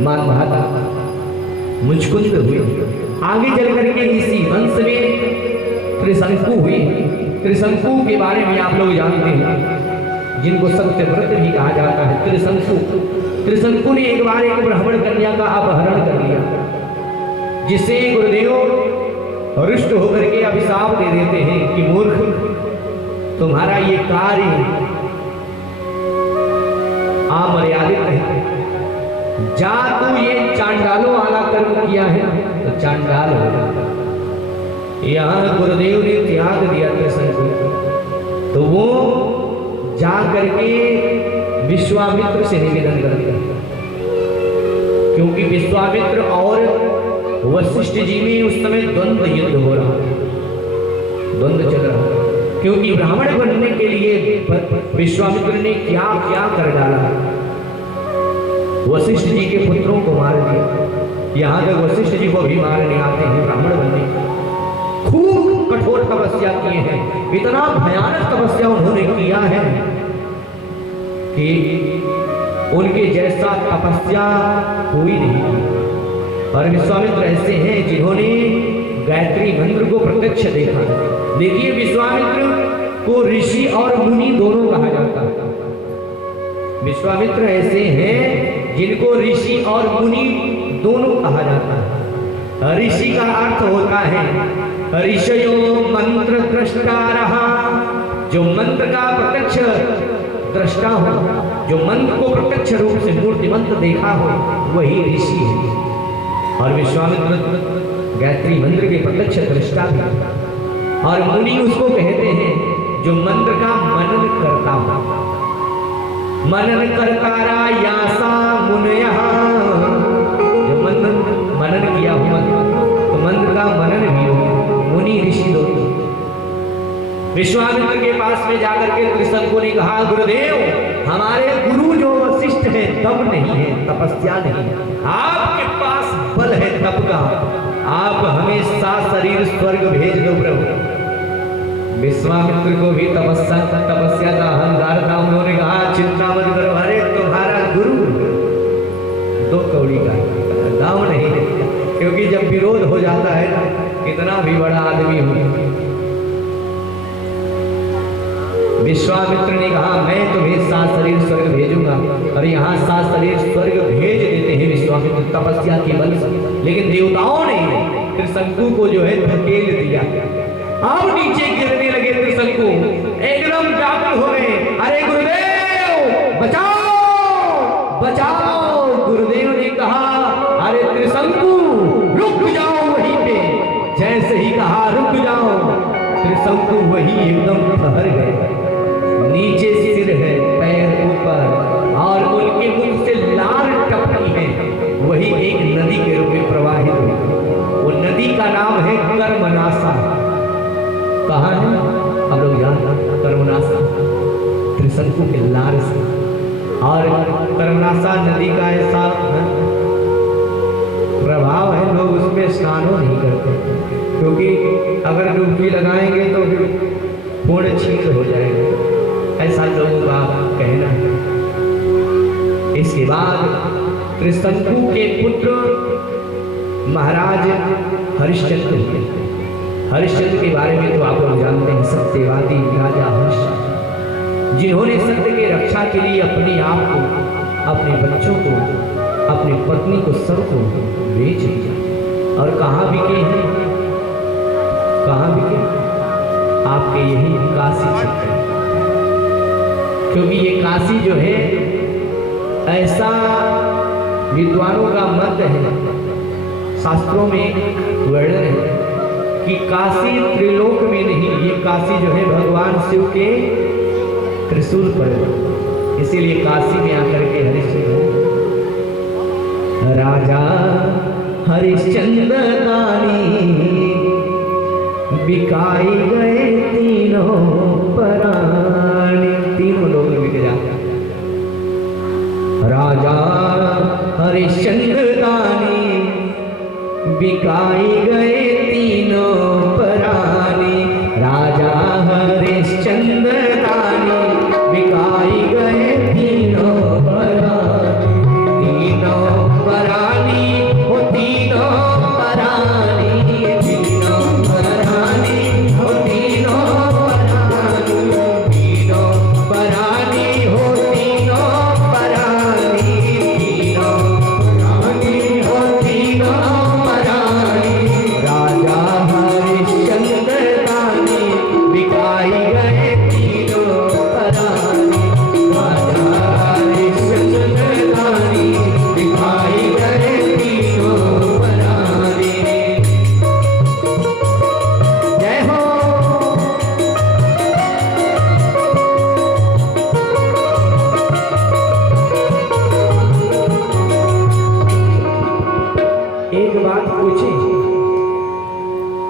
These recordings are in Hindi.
मानधाता मुचकुंद हुए। आगे चल करके इसी वंश में त्रिशंकु हुए। त्रिशंकु के बारे में आप लोग जानते हैं, जिनको सत्यव्रत भी कहा जाता है। त्रिशंकु ने एक बार एक ब्राह्मण कन्या का अपहरण कर लिया, जिससे गुरुदेव रुष्ट होकर के अभिशाप दे देते हैं कि मूर्ख, तुम्हारा ये कार्य अमर्यादित है। जा तू ये चांडालों वाला कर्म किया है तो चांडाल हो जाता। यहाँ गुरुदेव ने त्याग दिया त्रिशंकु, तो वो जा करके विश्वामित्र से निवेदन कर दिया, क्योंकि विश्वामित्र और वशिष्ठ जी में उस समय द्वंद्व युद्ध हो रहा, द्वंद्व चल रहा, क्योंकि ब्राह्मण बनने के लिए विश्वामित्र ने क्या क्या कर डाला। वशिष्ठ जी के पुत्रों को मार दिया, यहाँ तक वशिष्ठ जी को भी मारने आते हैं ब्राह्मण बनने। खूब कठोर तपस्या किए हैं, इतना भयानक तपस्या उन्होंने किया है कि उनके जैसा तपस्या कोई नहीं। और विश्वामित्र ऐसे हैं जिन्होंने गायत्री मंत्र को प्रत्यक्ष देखा। देखिए, विश्वामित्र को ऋषि और मुनि दोनों कहा जाता है। विश्वामित्र ऐसे हैं जिनको ऋषि और मुनि दोनों कहा जाता है। ऋषि का अर्थ होता है ऋषयो मंत्र दृष्टा रहा, जो मंत्र का प्रत्यक्ष दृष्टा हो, जो मंत्र को प्रत्यक्ष रूप से मूर्तिमंत देखा हो, वही ऋषि है। और विश्वामित्र गायत्री मंत्र के प्रत्यक्ष दृष्टा भी, और मुनि उसको कहते हैं जो मंत्र का मनन करता हो। मनन करतारा यासा मुनया, जो मनन किया हुआ तो मंत्र का मनन भी हो, मुनि ऋषि दोनों। विश्वामित्र के पास में जाकर के त्रिशंकु ने कहा, गुरुदेव, हमारे गुरु जो वशिष्ठ है तप नहीं है, तपस्या नहीं है, आपके पास बल है तप का, आप हमें सात शरीर स्वर्ग भेज दो प्रभु। विश्वामित्र को भी तपस्या का अहंकार था। उन्होंने कहा, चिंता मत करो, अरे तुम्हारा गुरु दो कौड़ी का दाम नहीं है, क्योंकि जब विरोध हो जाता है ना, कितना भी बड़ा आदमी हो। विश्वामित्र ने कहा, मैं तुम्हें सात शरीर स्वर्ग भेजूंगा, और यहाँ सात शरीर स्वर्ग भेज देते हैं विश्वामित्र तपस्या के बल से। लेकिन देवताओं ने त्रिशंकु को जो है धकेल दिया। अब नीचे गिरने लगे त्रिशंकु, एकदम व्याकुल हो गए, अरे गुरुदेव बचाओ बचाओ। गुरुदेव ने कहा, अरे त्रिशंकु रुक जाओ वहीं पे। जैसे ही कहा रुक जाओ, त्रिशंकु वहीं एकदम ठहर गए। नीचे सिर है, पैर ऊपर, और उनके मुख से लाल टपकी है, वही एक नदी के रूप में प्रवाहित हुई। वो नदी का नाम है कर्मनासा। कहाँ है? हम लोग जानते, कर्मनासा त्रिशंकु के लार से। और कर्मनासा नदी का ऐसा प्रभाव है, लोग उसमें स्नान नहीं करते, क्योंकि अगर डुबकी लगाएंगे तो फिर पूर्ण छीन हो जाएगा, ऐसा लोगों का कहना है। इसके बाद त्रिशंकु के पुत्र महाराज हरिश्चंद्र हुए। हरिश्चंद्र के बारे में तो आप लोग जानते हैं, सत्यवादी राजा हरिश्चंद्र, जिन्होंने सत्य के रक्षा के लिए अपने आप को, अपने बच्चों को, अपनी पत्नी को, सबको बेच दिया। और कहाँ बिके हैं? कहाँ बिके? आपके यही काशी क्षेत्र, क्योंकि ये काशी जो है, ऐसा विद्वानों का मत है, शास्त्रों में वर्णन है कि काशी त्रिलोक में नहीं, ये काशी जो है भगवान शिव के त्रिशूल पर, इसीलिए काशी में आकर के हरिश्चंद्र राजा हरिश्चंद्र दानी बिकाई गए तीनों प्राणी। तीनों लोग बिक जाते। राजा हरिश्चंद्र दानी बिकाई गए तीनों प्राणी। राजा हरिश्चंद्र दानी बिकाई गए तीनों प्राणी। तीनों प्राणी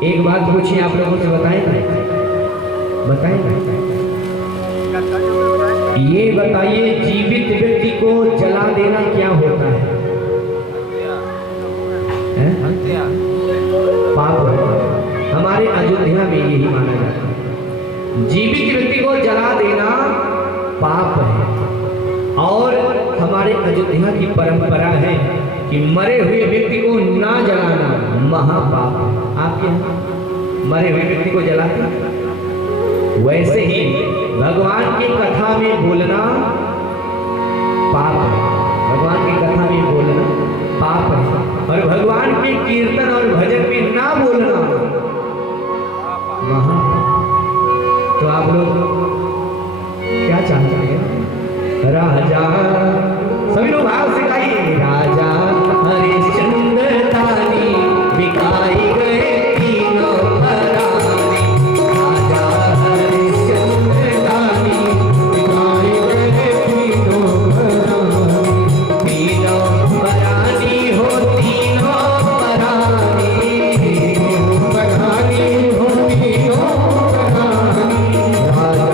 एक बात पूछिए आप लोगों से, बताएंगे? ये बताइए, जीवित व्यक्ति को जला देना क्या होता है? पाप है। हमारे अयोध्या में यही माना जाता है, जीवित व्यक्ति को जला देना पाप है। और हमारे अयोध्या की परंपरा है कि मरे हुए व्यक्ति को ना जलाना महापाप है। आपके यहाँ मरे हुए व्यक्ति को जलाते? वैसे ही भगवान की कथा में बोलना पाप है। भगवान की कथा में बोलना पाप है। और भगवान के कीर्तन और भजन में ना बोलना महापाप। तो आप लोग क्या चाहते हैं? राजा, सभी लोग भाव से गाइए, राजा हरिश्चंद्र दानी बिकाई गए तीनों परानी। राजा हरिश्चंद्र दानी बिकाई गए तीनों परानी। तीनों परानी हो, तीनों परानी, तीनों परानी हो, तीनों परानी। राजा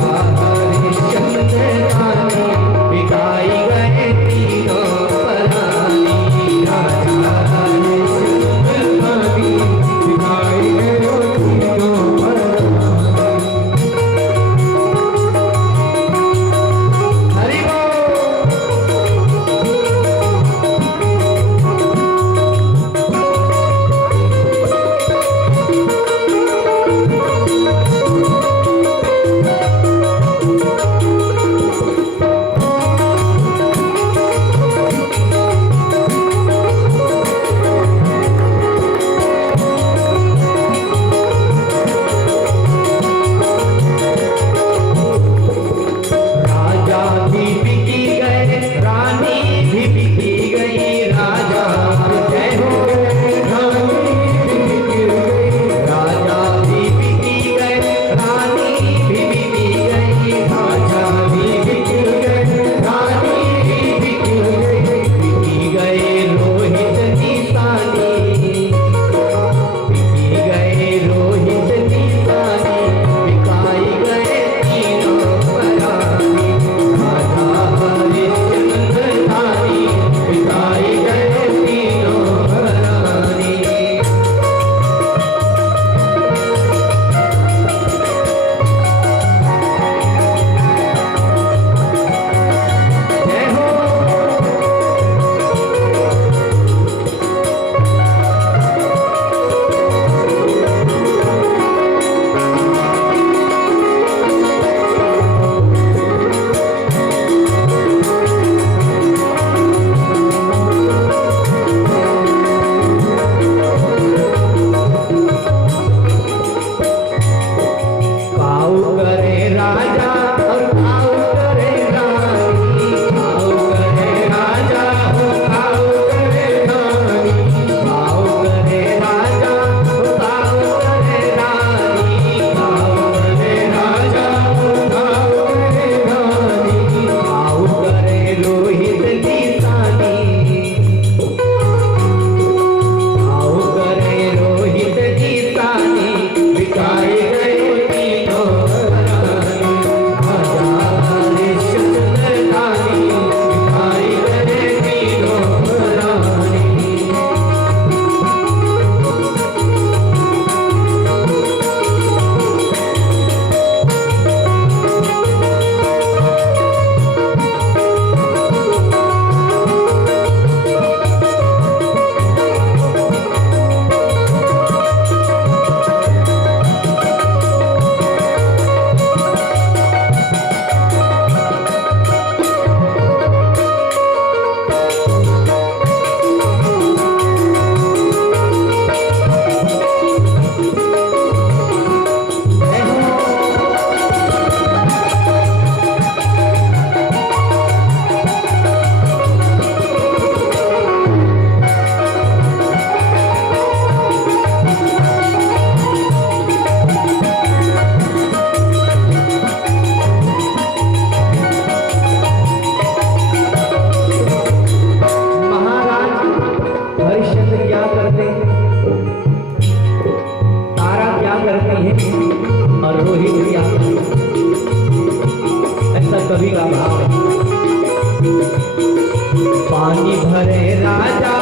राजा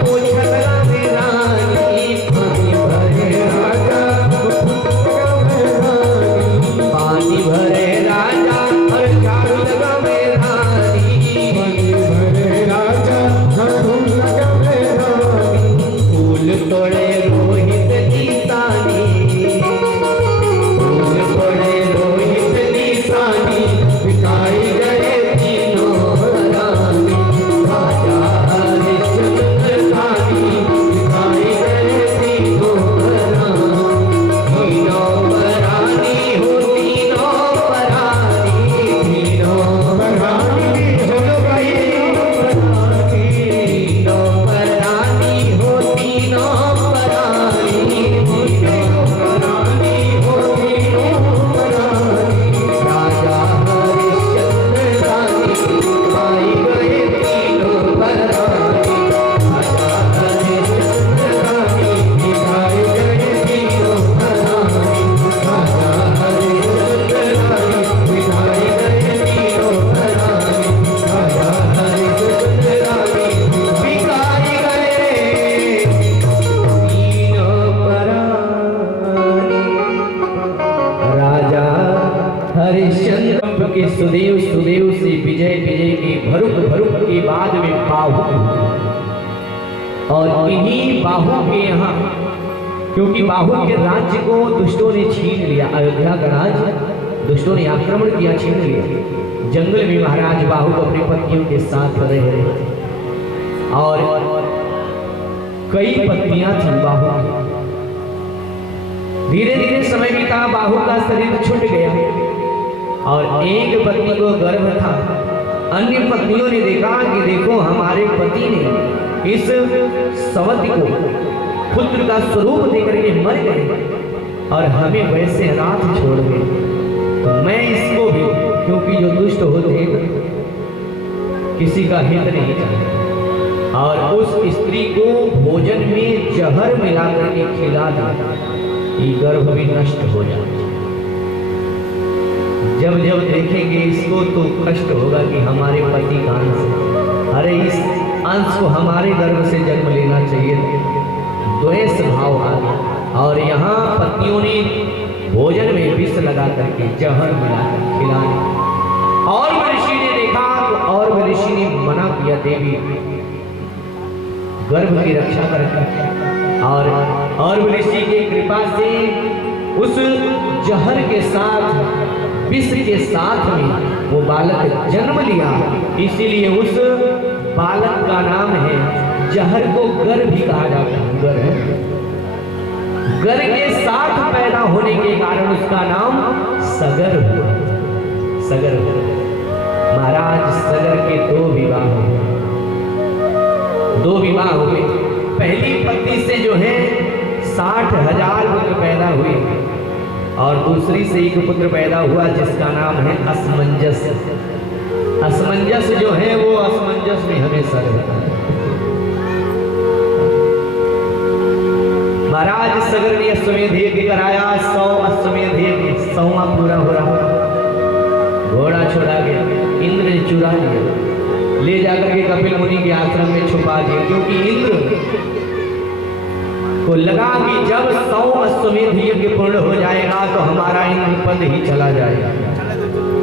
पूछत गावे रानी, पानी भरे राजा पानी भरे राजा और झाड़ू लगावे रानी, पानी भरे राजा झाड़ू लगावे रानी, फूल तोड़े रोहित निशानी, फूल तोड़े रोहित निशानी, बिकाई गए तीनों रानी, राजा हरिश्चंद्र रानी, बिकाई गए तीनों रानी, तीनों परानी हो तीनों परानी, तीनों परानी हो गई तीनों परानी हो तीनों परानी, तीनों परानी हो तीनों परानी, राजा हरिश्चंद्र रानी, आई गए तीनों परानी, राजा हरिश्चंद्र रानी, आई गए तीनों परानी, राजा हरिश्चंद्र रानी, आई गए तीनों परानी, राजा हरिश्चंद्र रानी, बिकाई गए तीनों परानी। राजा हरिश्चंद्र के सुदेव सुदेव से विजय विजय के भरुक भरुक के बाद में बाहु, और इन्हीं बाहु के यहाँ, क्योंकि बाहु के राज्य को दुष्टों ने छीन लिया, अयोध्या का राज्य दुष्टों ने आक्रमण किया, छीन लिया। जंगल में महाराज बाहु अपनी पत्नियों के साथ रहे और कई पत्नियां थी बाहु की। धीरे धीरे समय बीता, बाहु का शरीर छूट गया और एक पत्नी को गर्भ था। अन्य पत्नियों ने देखा कि देखो हमारे पति ने इस सवती को पुत्र का स्वरूप देकर के मर गए और हमें वैसे अनाथ छोड़ गए, तो मैं इसको भी, क्योंकि जो दुष्ट होते हैं किसी का हित नहीं चाहते, और उस स्त्री को भोजन में जहर मिला करके खिला दिया, ये गर्भ भी नष्ट हो जाए। जब जब देखेंगे इसको तो कष्ट होगा कि हमारे पति का अंश, अरे इस अंश को हमारे गर्भ से जन्म लेना चाहिए। द्वेष भाव आ गया और यहाँ पत्नियों ने भोजन में विष लगा करके जहर मिलाकर खिला दिया। और ऋषि ने देखा तो और ऋषि ने मना किया, देवी गर्भ की रक्षा करके, और ऋषि की कृपा से उस जहर के साथ विष के साथ में वो बालक जन्म लिया। इसीलिए उस बालक का नाम है, जहर को गर भी कहा जाता है, गर के साथ पैदा होने के कारण उसका नाम सगर हुआ। सगर महाराज सगर के दो विवाह हुए। पहली पत्नी से जो है 60,000 पुत्र पैदा हुए और दूसरी से एक पुत्र पैदा हुआ जिसका नाम है असमंजस। असमंजस जो है वो असमंजस में हमेशा रहता है। महाराज सगर ने अश्वमेध यज्ञ कराया, 100 अश्वमेध यज्ञ, 100वां पूरा हो रहा, घोड़ा छोड़ा गया, इंद्र ने चुरा लिया, ले जाकर के कपिल मुनि के आश्रम में छुपा दिया, क्योंकि इंद्र को लगा कि जब 100 अश्वमेध यज्ञ पूर्ण हो जाएगा तो हमारा इंद्र पद ही चला जाएगा,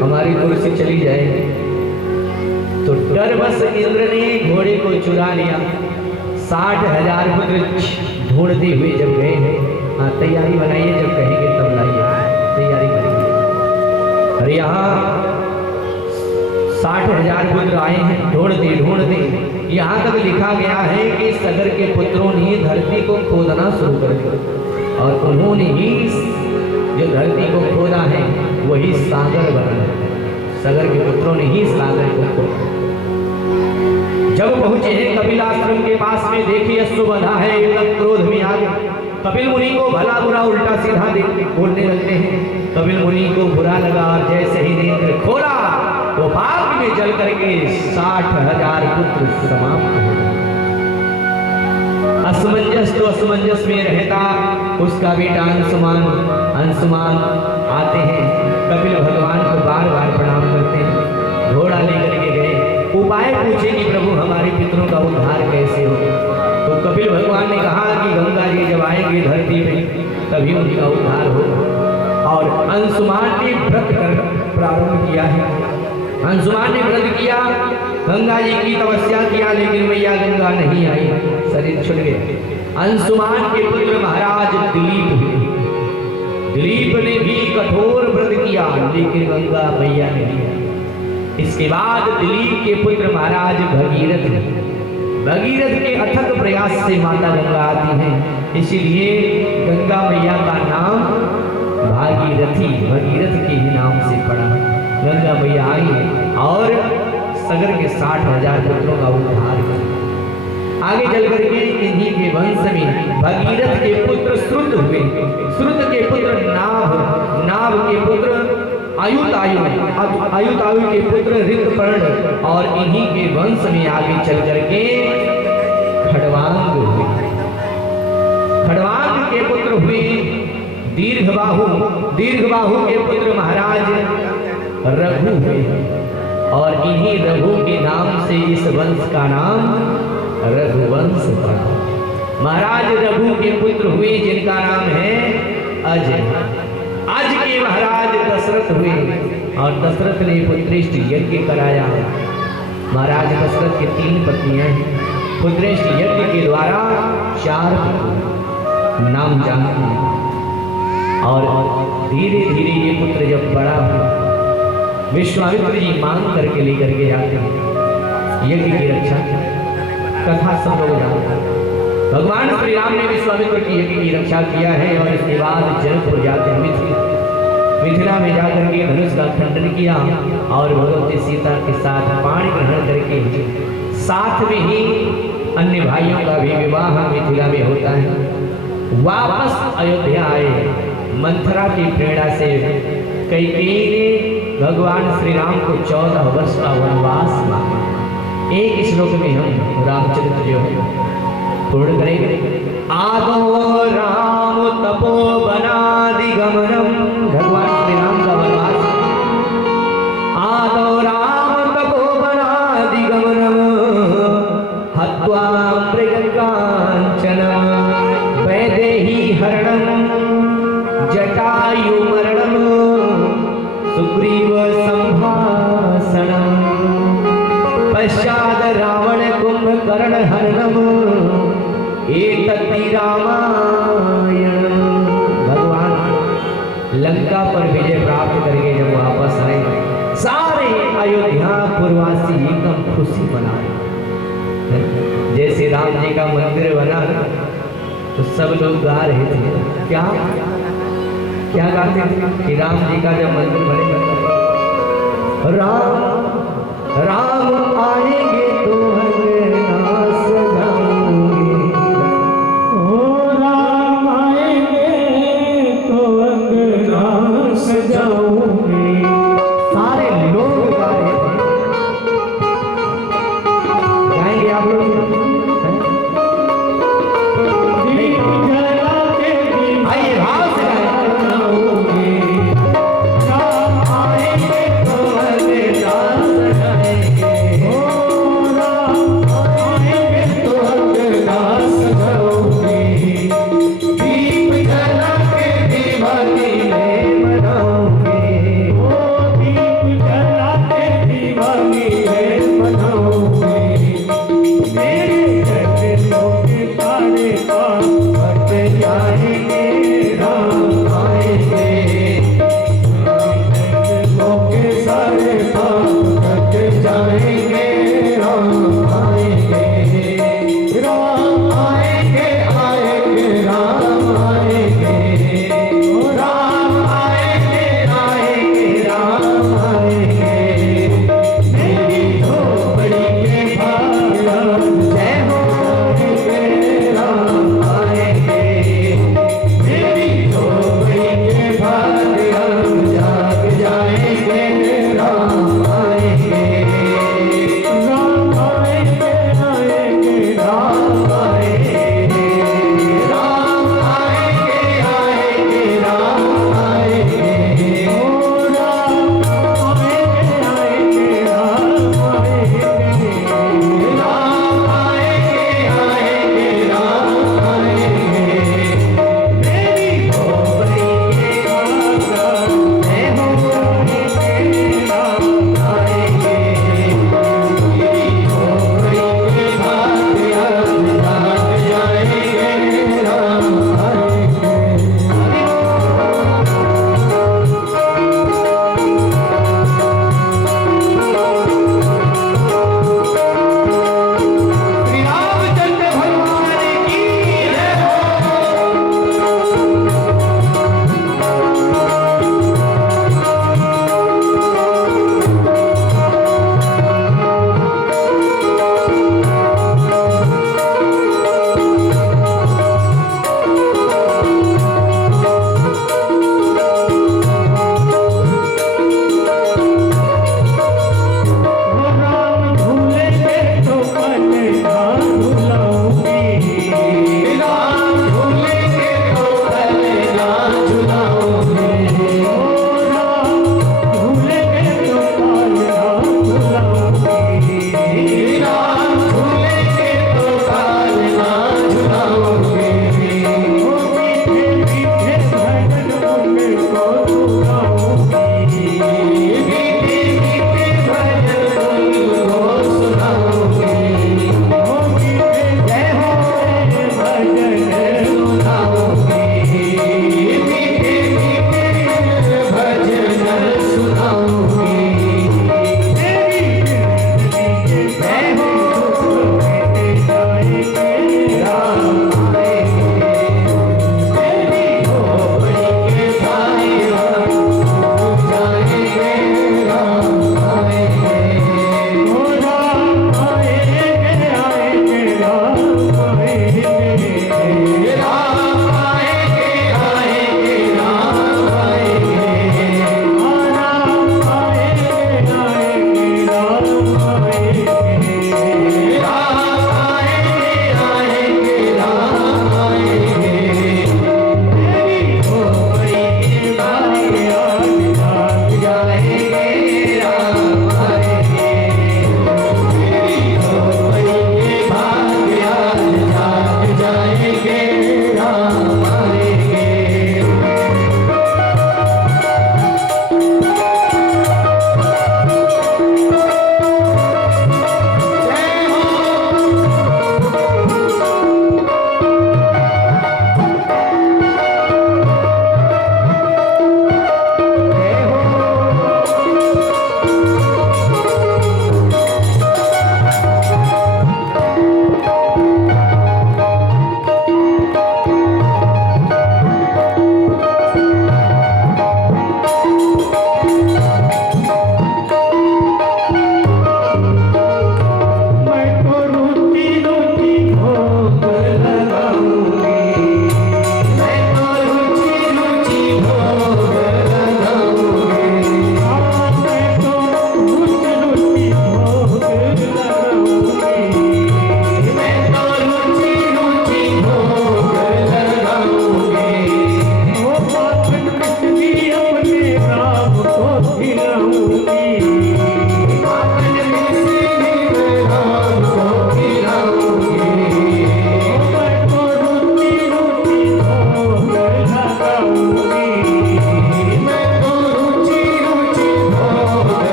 हमारी कुर्सी चली जाएगी। तो डरवश इंद्र ने घोड़े को चुरा लिया। 60,000 पुत्र ढूंढते हुए जब गए हैं, हाँ तैयारी बनाइए, जब कहेंगे तब लाइए, तैयारी करेंगे। और यहाँ 60,000 पुत्र आए हैं, ढूंढते ढूंढते यहाँ तक लिखा गया है कि सगर के पुत्रों ने धरती को खोदना शुरू कर दिया और उन्होंने ही जो धरती को खोदा है वही सागर बना। सगर के पुत्रों ने ही सागर को खोदा। जब पहुंचे हैं कपिल आश्रम के पास में, देखिए अश्व बंधा है, एकदम क्रोध में आ गए। कपिल मुनि को भला बुरा उल्टा सीधा बोलने लगते हैं। कपिल मुनि को बुरा लगा और जैसे ही नेत्र खोला तो भाग में जल करके 60,000 पुत्र समाप्त हो गए। असमंजस तो असमंजस में रहता, उसका बेटा अंशुमान आते हैं, कपिल भगवान को बार बार प्रणाम करते हैं, घोड़ा लेकर के गए, उपाय पूछे कि प्रभु हमारे पितरों का उद्धार कैसे हो। तो कपिल भगवान ने कहा कि गंगा जी जब आएंगे धरती में तभी उनका उद्धार हो। और अंशुमान ने व्रत कर प्रारंभ किया है। अंशुमान ने व्रत किया, गंगा जी की तपस्या किया, लेकिन मैया गंगा नहीं आई, शरीर छूट गया। अंशुमान के पुत्र महाराज दिलीप हुए। दिलीप ने भी कठोर व्रत किया, लेकिन गंगा मैया नहीं आई। इसके बाद दिलीप के पुत्र महाराज भगीरथ। भगीरथ के अथक प्रयास से माता गंगा आती है, इसीलिए गंगा मैया का नाम भागीरथी, भगीरथ के ही नाम से पड़ा। गंगा मैया आई और सगर के 60,000 पुत्रों का उद्धार किया। आगे चल करके इन्हीं के वंश में भगीरथ के पुत्र श्रुत हुए। श्रुत के पुत्र नाभ, नाभ के पुत्र आयुतायु, आयुतायु के पुत्र ऋतुपर्ण, और इन्हीं के वंश में आगे चल करके खड़वांग हुए। खड़वांग के पुत्र हुए दीर्घबाहु, दीर्घबाहु के पुत्र महाराज रघु हुए, और इन्हीं रघु के नाम से इस वंश का नाम रघुवंश पड़ा। महाराज रघु के पुत्र हुए जिनका नाम है अज। अज के महाराज दशरथ हुए, और दशरथ ने पुत्रेष्ट यज्ञ कराया। महाराज दशरथ की 3 पत्नियां हैं। पुत्रेष्ट यज्ञ के द्वारा 4 पुत्र नाम जानते हैं। और धीरे धीरे ये पुत्र जब बड़ा हुआ, विश्वामित्र जी मांग करके लेकर के जाते हैं यज्ञ की रक्षा। कथा सब लोग जानते हैं। भगवान श्री राम ने विश्वामित्र की यज्ञ की रक्षा किया है, और इसके बाद जनकपुर जाते हैं, मिथिला में जाकर के धनुष का खंडन किया, और भगवती सीता के साथ पाणी ग्रहण करके साथ में ही अन्य भाइयों का भी विवाह मिथिला में होता है। वापस अयोध्या आए। मंथरा की प्रेरणा से कैकेयी ने भगवान श्री राम को 14 वर्ष का वनवास मांगा। एक श्लोक में हम रामचरित्र जो है पूर्ण करेंगे। आदो राम तपोवनादि गमनम, भगवान श्री राम का वनवास। आदो राम तपोवनादि गमनम, हत्वा मृगकांचनम, वैदेही हरणम, जटायु मरणम, सुग्रीव संभाषणम, पश्चात रावण कुंभकर्ण हरणम, एतद्धि रामायण। भगवान लंका पर विजय प्राप्त करके जब वापस आए, सारे अयोध्या पुरवासी एकदम खुशी मनाए। जैसे राम जी का मंदिर बना तो सब लोग गा रहे थे। क्या क्या गाते थे कि राम जी का जब मंदिर बनेगा, राम राम आएंगे तो अंगना सजाऊंगे, ओ राम आएंगे तो अंगना सजाऊंगे। सारे लोग गा रहे थे। गाएंगे आप लोग? आइए भाव से राम आएंगे तो अंगना सजाएंगे।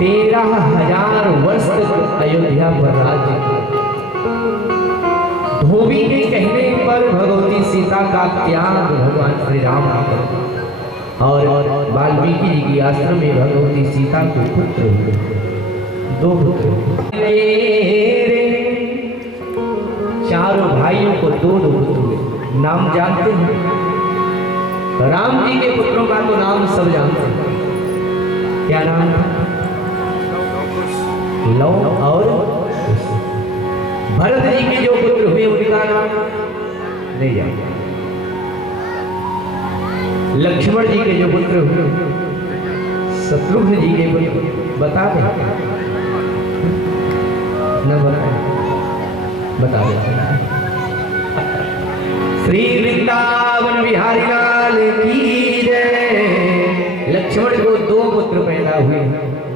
13,000 वर्ष तक अयोध्या पर राज्य किया। धोबी के कहने पर भगवती सीता का त्याग भगवान श्री राम ने किया और वाल्मीकि जी के आश्रम में भगवती सीता को पुत्र हुए, 2 पुत्र। चारों भाइयों को 2 पुत्र हुए। नाम जानते हैं? राम जी के पुत्रों का तो नाम सब जानते हैं। क्या नाम था? लव और कुश। भरत जी के जो पुत्र हुए उनका नाम नहीं जानते। लक्ष्मण जी के जो पुत्र हुए, शत्रुघ्न जी के पुत्र बता दें न बता दें। श्री वृंदावन बिहारी लाल की जय। लक्ष्मण को 2 पुत्र पैदा हुए।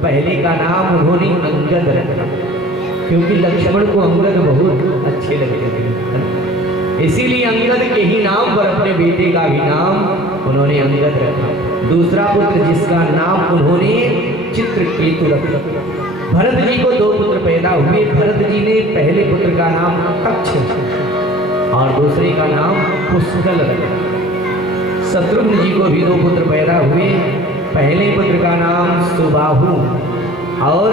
पहले का नाम उन्होंने अंगद रखा, क्योंकि लक्ष्मण को अंगद बहुत अच्छे लगते थे, इसीलिए अंगद के ही नाम पर अपने बेटे का भी नाम उन्होंने अंगद रखा। दूसरा पुत्र जिसका नाम उन्होंने चित्रकेतु रखा। भरत जी को 2 पुत्र पैदा हुए। भरत जी ने पहले पुत्र का नाम तक्ष और दूसरे का नाम पुष्कल रखा। शत्रुघ्न जी को भी 2 पुत्र पैदा हुए। पहले पुत्र का नाम सुबाहु और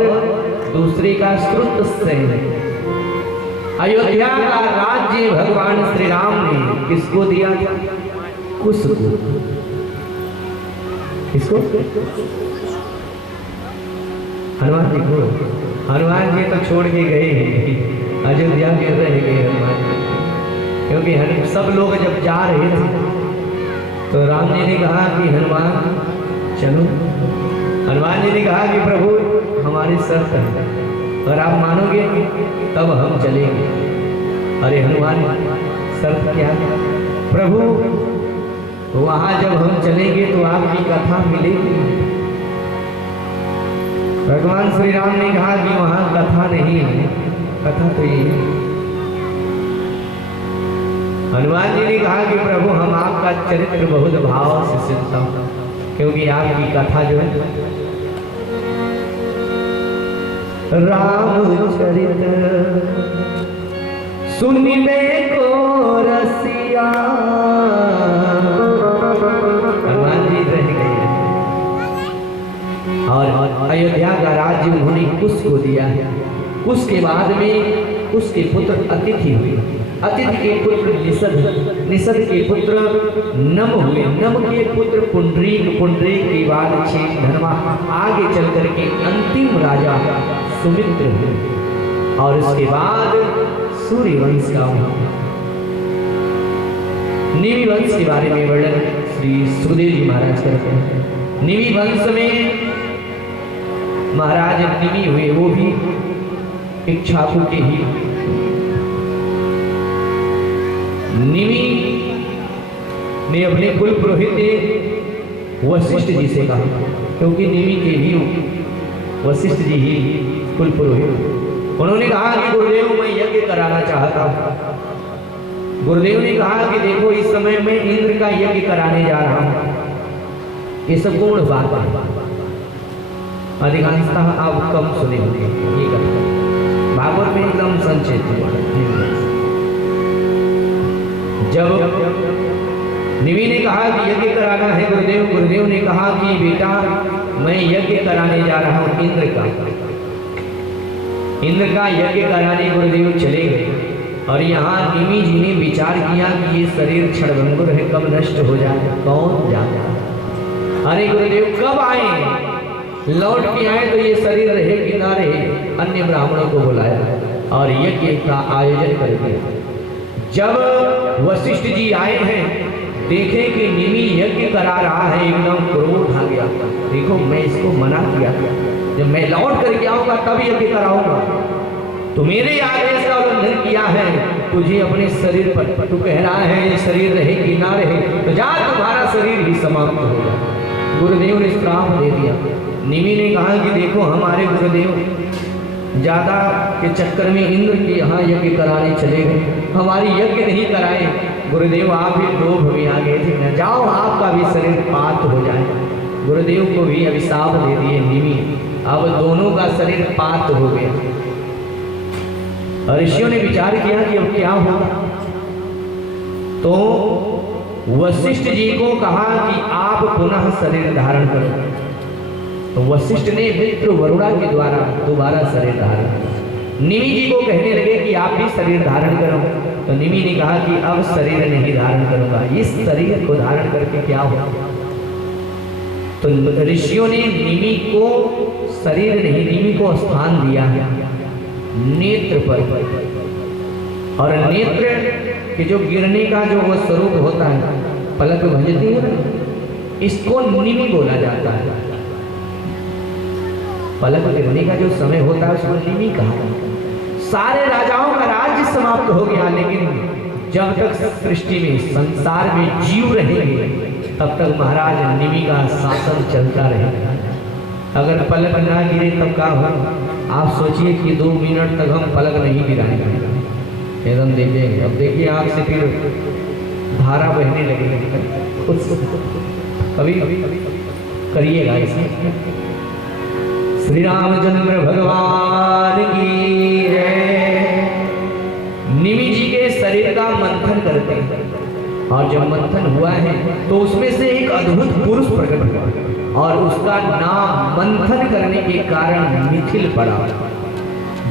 दूसरे का श्रुतसेन। अयोध्या का राज्य भगवान श्री राम ने किसको दिया था? कुश को। किसको? हनुमान जी को। हनुमान जी तो छोड़ के गए, अयोध्या में रह गए हनुमान जी, क्योंकि सब लोग जब जा रहे थे तो राम जी ने कहा कि हनुमान चलो। हनुमान जी ने कहा कि प्रभु हमारी शर्त है, अगर आप मानोगे तब हम चलेंगे। अरे हनुमान, शर्त क्या है? प्रभु वहां जब हम चलेंगे तो आपकी कथा मिलेगी। भगवान श्री राम ने कहा कि वहां कथा नहीं है, कथा तो ये है। हनुमान जी ने कहा कि प्रभु हम आपका चरित्र बहुत भाव से सुनता हूं, क्योंकि आपकी कथा जो है रामचरित सुनने को रसिया। हनुमान जी रह गए और अयोध्या का राज्य उन्होंने कुश को दिया है। कुश के बाद में कुश के पुत्र अतिथि हुए। अतिथि के पुत्र निषद, निषद के पुत्र नम हुए। नम के पुत्र पुंडरीक, पुंडरीक के बाद धर्मा, आगे चल करके अंतिम राजा सुमित्र हुए और उसके बाद सूर्य वंश का निमि वंश के बारे में वर्णन श्री सुखदेव जी महाराज करते हैं। निमि वंश में महाराज निमि हुए, वो भी इक्ष्वाकु के ही। निमि ने अपने कुल पुरोहित वशिष्ठ जी से कहा, क्योंकि निमि के भी वशिष्ठ जी ही कुल पुरोहित। उन्होंने कहा कि गुरुदेव मैं यज्ञ कराना चाहता हूं। गुरुदेव ने कहा कि देखो इस समय मैं इंद्र का यज्ञ कराने जा रहा हूं। ये सब पूर्ण बात है, अधिकांशतः आप कम सुने होंगे ये कथा। भागवत में एकदम संक्षेप। जब निमि ने कहा कि यज्ञ कराना है गुरुदेव, गुरुदेव ने कहा कि बेटा मैं यज्ञ कराने जा रहा हूं इंद्र का। इंद्र का यज्ञ कराने गुरुदेव चले गए और यहाँ निमि जी ने विचार किया कि ये शरीर क्षणभंगुर है, कब नष्ट हो जाए कौन जाता। अरे गुरुदेव कब आए? लौट के आए तो ये शरीर रहे कि ना रहे। अन्य ब्राह्मणों को बुलाया और यज्ञ का आयोजन कर दिया। जब वशिष्ठ जी आए हैं, देखे कि निमि यज्ञ करा रहा है, एकदम क्रोध आ गया। देखो मैं इसको मना किया, जब मैं लौट करके आऊंगा तब यज्ञ कराऊंगा, तो मेरे आदेश का उल्लंघन किया है। तुझे अपने शरीर पर तू कह रहा है ये शरीर रहे कि ना रहे, तो जा तुम्हारा शरीर ही समाप्त हो गया। गुरुदेव ने श्राप दे दिया। निमि ने कहा कि देखो हमारे गुरुदेव ज्यादा के चक्कर में इंद्र के यहाँ यज्ञ कराने चले गए, हमारी यज्ञ नहीं कराए। गुरुदेव आप भी लोभ में आ गए थे, न जाओ आपका भी शरीर पात हो जाए। गुरुदेव को भी अभिशाप दे दिए निमि। अब दोनों का शरीर पात हो गया। ऋषियों ने विचार किया कि अब क्या होगा, तो वशिष्ठ जी को कहा कि आप पुनः शरीर धारण करो। तो वशिष्ठ ने मित्र वरुणा के द्वारा दोबारा शरीर धारण किया। निमि जी को कहने लगे कि आप भी शरीर धारण करो। तो निमि ने कहा कि अब शरीर नहीं धारण करूंगा, इस शरीर को धारण करके क्या होगा। तो ऋषियों ने निमि को शरीर नहीं, निमि को स्थान दिया है नेत्र पर। और नेत्र के जो गिरने का जो वो स्वरूप होता है, पलक भंजती है, इसको निमि बोला जाता है। पलक गिरने का जो समय होता है उसको निमि कहा जाता है। सारे राजाओं का राज्य समाप्त हो गया, लेकिन जब तक सृष्टि में संसार में जीव रहेंगे तब तक महाराज निमि का शासन चलता रहेगा। अगर पलक ना गिरे तब क्या हो, आप सोचिए कि 2 मिनट तक हम पलक नहीं गिराएंगे, एकदम देखेंगे। अब देखिए आँख से फिर धारा बहने लगेगी, कभी करिएगा इसे। श्री रामचंद्र भगवान की जय। निमि जी के शरीर का मंथन करते हैं, और जब मंथन हुआ है तो उसमें से एक अद्भुत पुरुष प्रकट हुआ, और उसका नाम मंथन करने के कारण मिथिल पड़ा।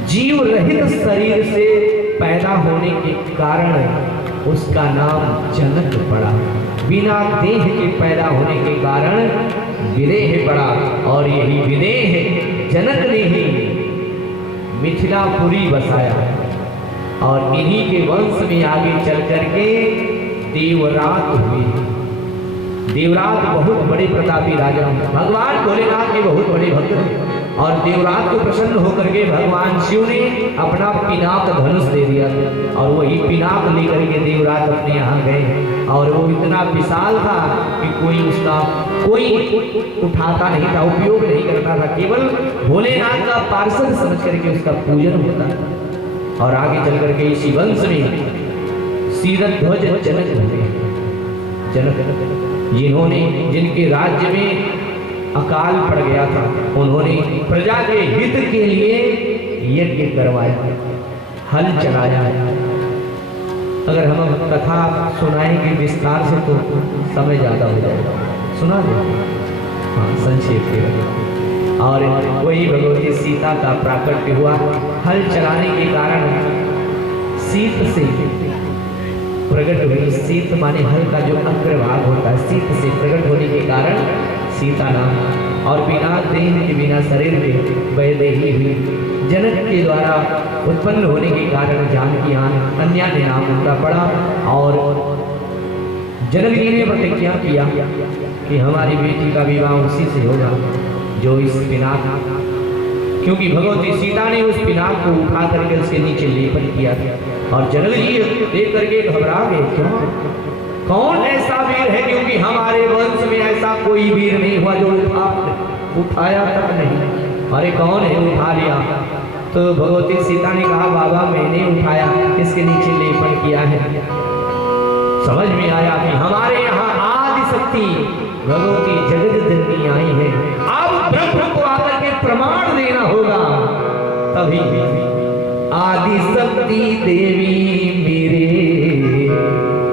जीव रहित शरीर से पैदा होने के कारण उसका नाम जनक पड़ा। बिना देह के पैदा होने के कारण विदेह पड़ा, और यही विदेह जनक ने ही मिथिलापुरी बसाया। और इन्हीं के वंश में आगे चल करके देवरात हुए। देवरात बहुत बड़े प्रतापी राजा, भगवान भोलेनाथ के बहुत बड़े भक्त थे। और देवरात को प्रसन्न होकर के भगवान शिव ने अपना पिनाक धनुष दे दिया, और वही पिनाक लेकर के देवरात अपने यहाँ गए। और वो इतना विशाल था कि कोई उठाता नहीं था, उपयोग नहीं करता था, केवल भोलेनाथ का पार्षद समझ करके उसका पूजन होता था। और आगे चल करके इसी वंश में शीरध्वज जनक हुए। जनक जिनके राज्य में अकाल पड़ गया था, उन्होंने प्रजा के हित के लिए यज्ञ करवाया, हल चलाया। अगर हम कथा सुनाएंगे विस्तार से तो समय ज्यादा हो जाएगा, सुना दो हाँ संक्षेप में। और वही भगवती सीता का प्राकट्य हुआ। हल चलाने के कारण सीत से प्रकट हुई। सीत माने हल का जो अग्रभाग होता है, सीत से प्रकट होने के कारण सीता नाम। और बिना देह के, बिना शरीर के वैदेही हुई। जनक के द्वारा उत्पन्न होने के कारण जानकी अन्या ने नाम उनका पड़ा। और जनक जी ने प्रतिज्ञा किया कि हमारी बेटी का विवाह उसी से होगा जो इस पिनाक, क्योंकि भगवती सीता ने उस पिनाक को उठा करके उसके नीचे लेपन किया था। और जनक जी देख करके घबरा गए, क्यों, कौन ऐसा वीर है, क्योंकि हमारे वंश में ऐसा कोई वीर नहीं हुआ जो उठाया तक नहीं। अरे कौन है, उठा लिया। तो भगवती सीता ने कहा बाबा मैंने उठाया, इसके नीचे लेपन किया है। समझ में आया कि हमारे यहाँ आदि शक्ति भगवती जगत जननी आई है। अब ब्रह्म को आकर के प्रमाण देना होगा, तभी आदि शक्ति देवी मेरे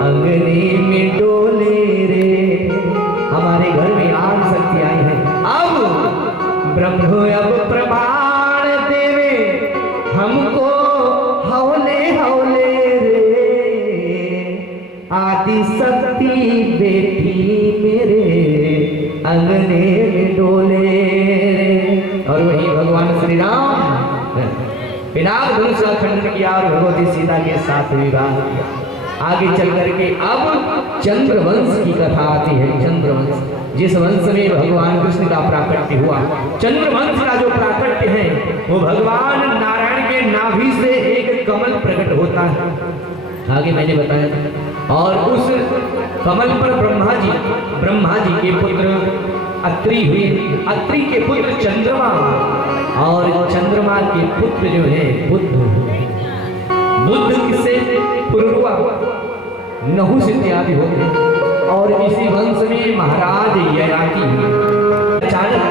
अंगने में डोले रे। हमारे घर में आदि शक्ति आई है। अब ब्रह्म अब प्रमाण देवे हमको हौले हौले रे। आदि शक्ति बेटी मेरे अंगने में डोले रे। और वही भगवान श्री राम पिनाक धनुष का खंडन किया और भगवती सीता के साथ विवाह किया। आगे चल करके अब चंद्रवंश की कथा आती है। चंद्रवंश, जिस वंश में भगवान कृष्ण का प्राकट्य हुआ। चंद्रवंश का जो प्राकट्य है वो भगवान नारायण के नाभि से एक कमल प्रकट होता है, आगे मैंने बताया। और उस कमल पर ब्रह्मा जी के पुत्र अत्रि हुए। अत्रि के पुत्र चंद्रमा, और चंद्रमा के पुत्र जो है बुद्ध। बुद्ध किससे पुरुरवा, नहुष इत्यादि होते। और इसी वंश में महाराज ययाति हुए। अचानक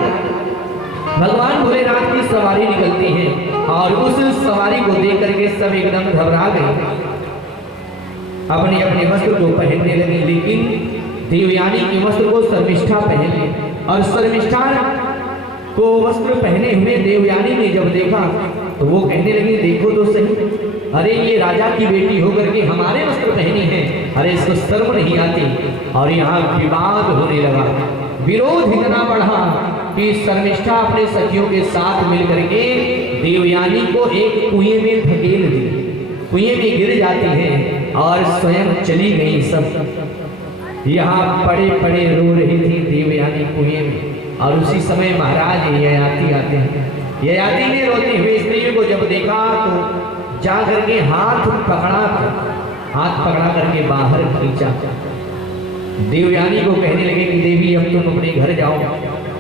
भगवान भोलेनाथ सवारी निकलती है और उस सवारी को देख करके सब एकदम घबरा गए, अपने अपने वस्त्र को पहनने लगे। लेकिन देवयानी के वस्त्र को शर्मिष्ठा पहन ली और शर्मिष्ठा को वस्त्र पहने हुए देवयानी ने जब देखा तो वो कहने लगी, देखो तो सही, अरे ये राजा की बेटी होकर के हमारे वस्त्र पहनी है, अरे इसको शर्म नहीं आती। और यहाँ विवाद होने लगा, विरोध इतना बढ़ा कि शर्मिष्ठा अपने सखियों के साथ मिलकर के देवयानी को एक कुएं में धकेल दी, कुएं में गिर जाती है और स्वयं चली गई। सब यहाँ पड़े पड़े रो रही थी देवयानी कुएं में। और उसी समय महाराज ययाति आते हैं। ययाति ने रोती हुई स्त्री को जब देखा तो जा करके हाथ पकड़ा करके बाहर खींचा। देवयानी को कहने लगे कि देवी अब तुम अपने घर जाओ।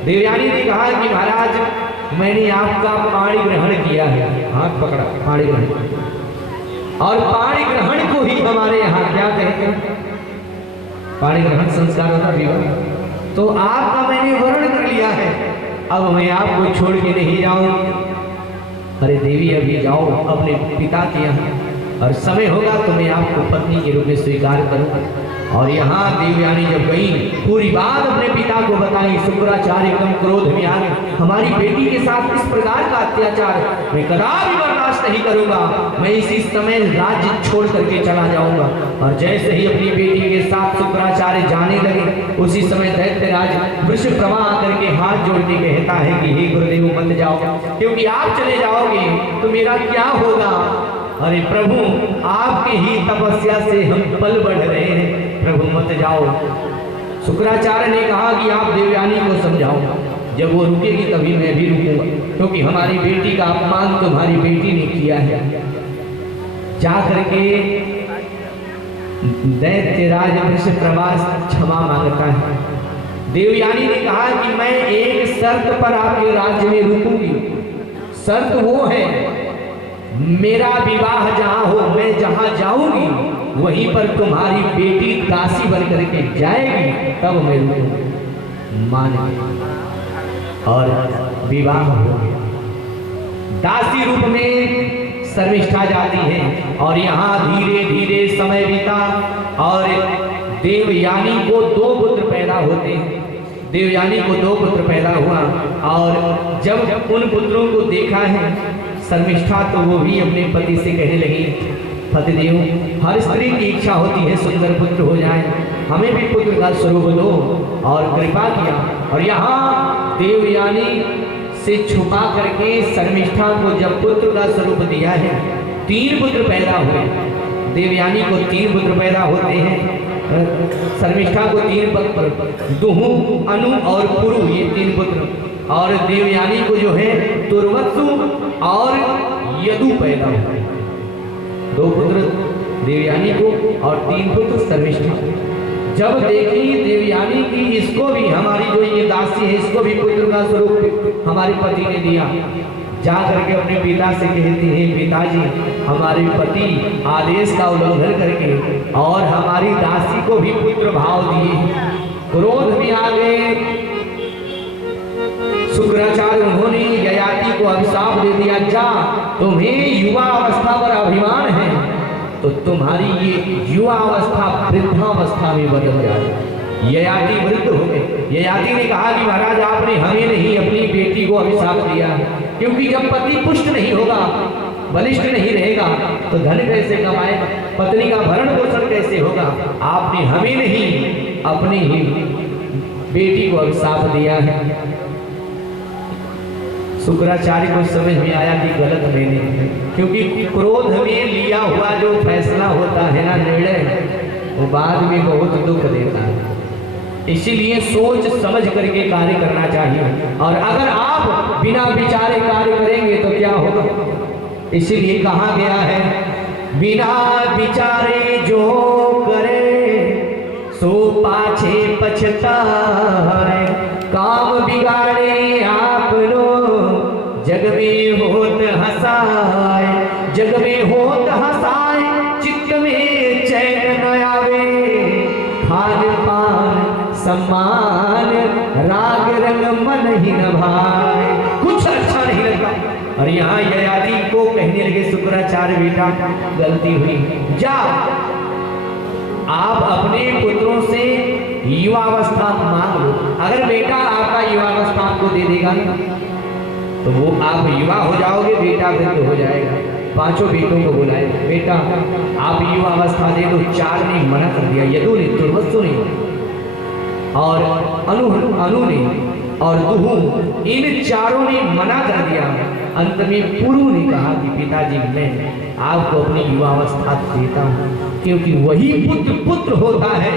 देवयानी ने कहा कि महाराज मैंने आपका पाणी ग्रहण किया है। हाथ पकड़ा, पाणी ग्रहण। और पाणी ग्रहण को ही हमारे यहाँ क्या कहते हैं? पाणी ग्रहण संस्कार होता विवाह। तो आपका मैंने वर्ण कर लिया है, अब मैं आपको छोड़ के नहीं जाऊं। अरे देवी अभी जाओ अपने पिता के यहाँ, और समय होगा तो मैं आपको पत्नी के रूप में स्वीकार करूंगा। और यहाँ देवयानी जब गई, पूरी बात अपने पिता को बताई। शुक्राचार्य एकदम क्रोध में आ गए, हमारी बेटी के साथ इस प्रकार का अत्याचार मैं कदापि बर्दाश्त नहीं करूंगा, मैं इसी समय राज्य छोड़ करके चला जाऊंगा। और जैसे ही अपनी बेटी के साथ शुक्राचार्य जाने लगे, उसी समय दैत्यराज वृषप्रभा आकर के हाथ जोड़ के कहता है कि हे गुरुदेव मत जाओ, क्योंकि आप चले जाओगे तो मेरा क्या होगा? अरे प्रभु आपके ही तपस्या से हम पल बढ़ रहे हैं, प्रभु मत जाओ। शुक्राचार्य ने कहा कि आप देवयानी को समझाओ, जब वो रुकेगी तभी मैं भी रुकूंगा, क्योंकि हमारी बेटी का अपमान तुम्हारी बेटी ने किया है। जा करके दैत्यराज वृषप्रभा क्षमा मांगता है। देवयानी ने कहा कि मैं एक शर्त पर आपके राज्य में रुकूंगी। शर्त वो है, मेरा विवाह जहां हो, मैं जहां जाऊंगी वहीं पर तुम्हारी बेटी दासी बन करके जाएगी, तब मैं रुकूंगी। मान गई और विवाह हो गया। दासी रूप में शर्मिष्ठा जाती है और यहाँ धीरे धीरे समय बीता और देवयानी को 2 पुत्र पैदा होते हैं। देवयानी को 2 पुत्र पैदा हुआ और जब उन पुत्रों को देखा है शर्मिष्ठा, तो वो भी अपने पति से कहने लगी, पतिदेव हर स्त्री की इच्छा होती है सुंदर पुत्र हो जाए, हमें भी पुत्र का स्वरूप दो। और कृपा किया और यहाँ देवयानी से छुपा करके शर्मिष्ठा को जब पुत्र का स्वरूप दिया है, 3 पुत्र पैदा हुए। देवयानी को 3 पुत्र पैदा होते हैं, शर्मिष्ठा को 3 पुत्र, दुहु, अनु और पुरु, ये 3 पुत्र। और देवयानी को जो है तुर्वत्सु और यदु पैदा हुए। 2 पुत्र देवयानी को और 3 पुत्र शर्मिष्ठा। जब देखी देवयानी की इसको भी, हमारी जो ये दासी है, इसको भी पुत्र का स्वरूप हमारे पति ने दिया, जा करके अपने पिता से कहती है, पिताजी हमारे पति आदेश का उल्लंघन करके और हमारी दासी को भी पुत्र भाव दिए। क्रोध में आ गए शुक्राचार्य, उन्होंने ययाति को अभिशाप दे दिया, जा तुम्हें युवा अवस्था पर अभिमान है तो तुम्हारी ये युवा अवस्था वृद्धावस्था में बदल जाए। ययाति वृद्ध हो गए। ययाति ने कहा कि महाराज आपने हमें नहीं अपनी बेटी को अभिशाप दिया, क्योंकि जब पति पुष्ट नहीं होगा, बलिष्ठ नहीं रहेगा तो धन कैसे कमाएगा, पत्नी का भरण पोषण कैसे होगा। आपने हमें नहीं अपनी ही बेटी को अभिशाप दिया है। शुक्राचार्य को समझ में आया कि गलत मैंने, क्योंकि क्रोध में लिया हुआ जो फैसला होता है ना, निर्णय, वो बाद में बहुत दुख देता है। इसीलिए सोच समझ करके कार्य करना चाहिए। और अगर आप बिना विचारे कार्य करेंगे तो क्या होगा? इसीलिए कहा गया है, बिना विचारे जो करे सो पाछे पछताए, काम बिगाड़े आप लोग जग में होत हंसाए, जग में होत हंसाए, चित्त में चैन न आवे, खान पान सम्मान राग रंग मन ही न भाए, कुछ अच्छा नहीं लगता। और यहाँ ययाति को कहने लगे शुक्राचार्य बेटा गलती हुई, जा आप अपने पुत्रों से युवावस्था मांग लो। अगर बेटा आपका युवावस्था आपको दे देगा ना तो वो आप युवा हो जाओगे, बेटा वृद्ध हो जाएगा। पांचों बेटों को बुलाए, बेटा आप युवावस्था दे दो। चार ने मना कर दिया, यदु ने, तुर्वसु ने और अनु ने और दुहु, इन चारों ने मना कर दिया। अंत में पुरु ने कहा कि पिताजी मैं आपको अपनी युवावस्था देता हूँ, क्योंकि वही पुत्र होता है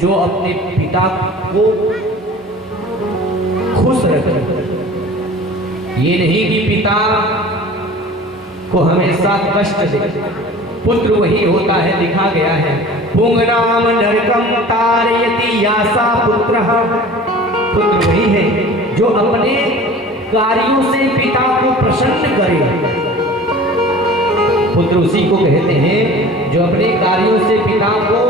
जो अपने पिता को खुश रखे। ये नहीं कि पिता को हमेशा कष्ट दे। पुत्र वही होता है, लिखा गया है पुंगनाम नरकम तारयति यासा पुत्रः। पुत्र वही है जो अपने कार्यों से पिता को प्रसन्न करे। पुत्र उसी को कहते हैं जो अपने कार्यों से पिता को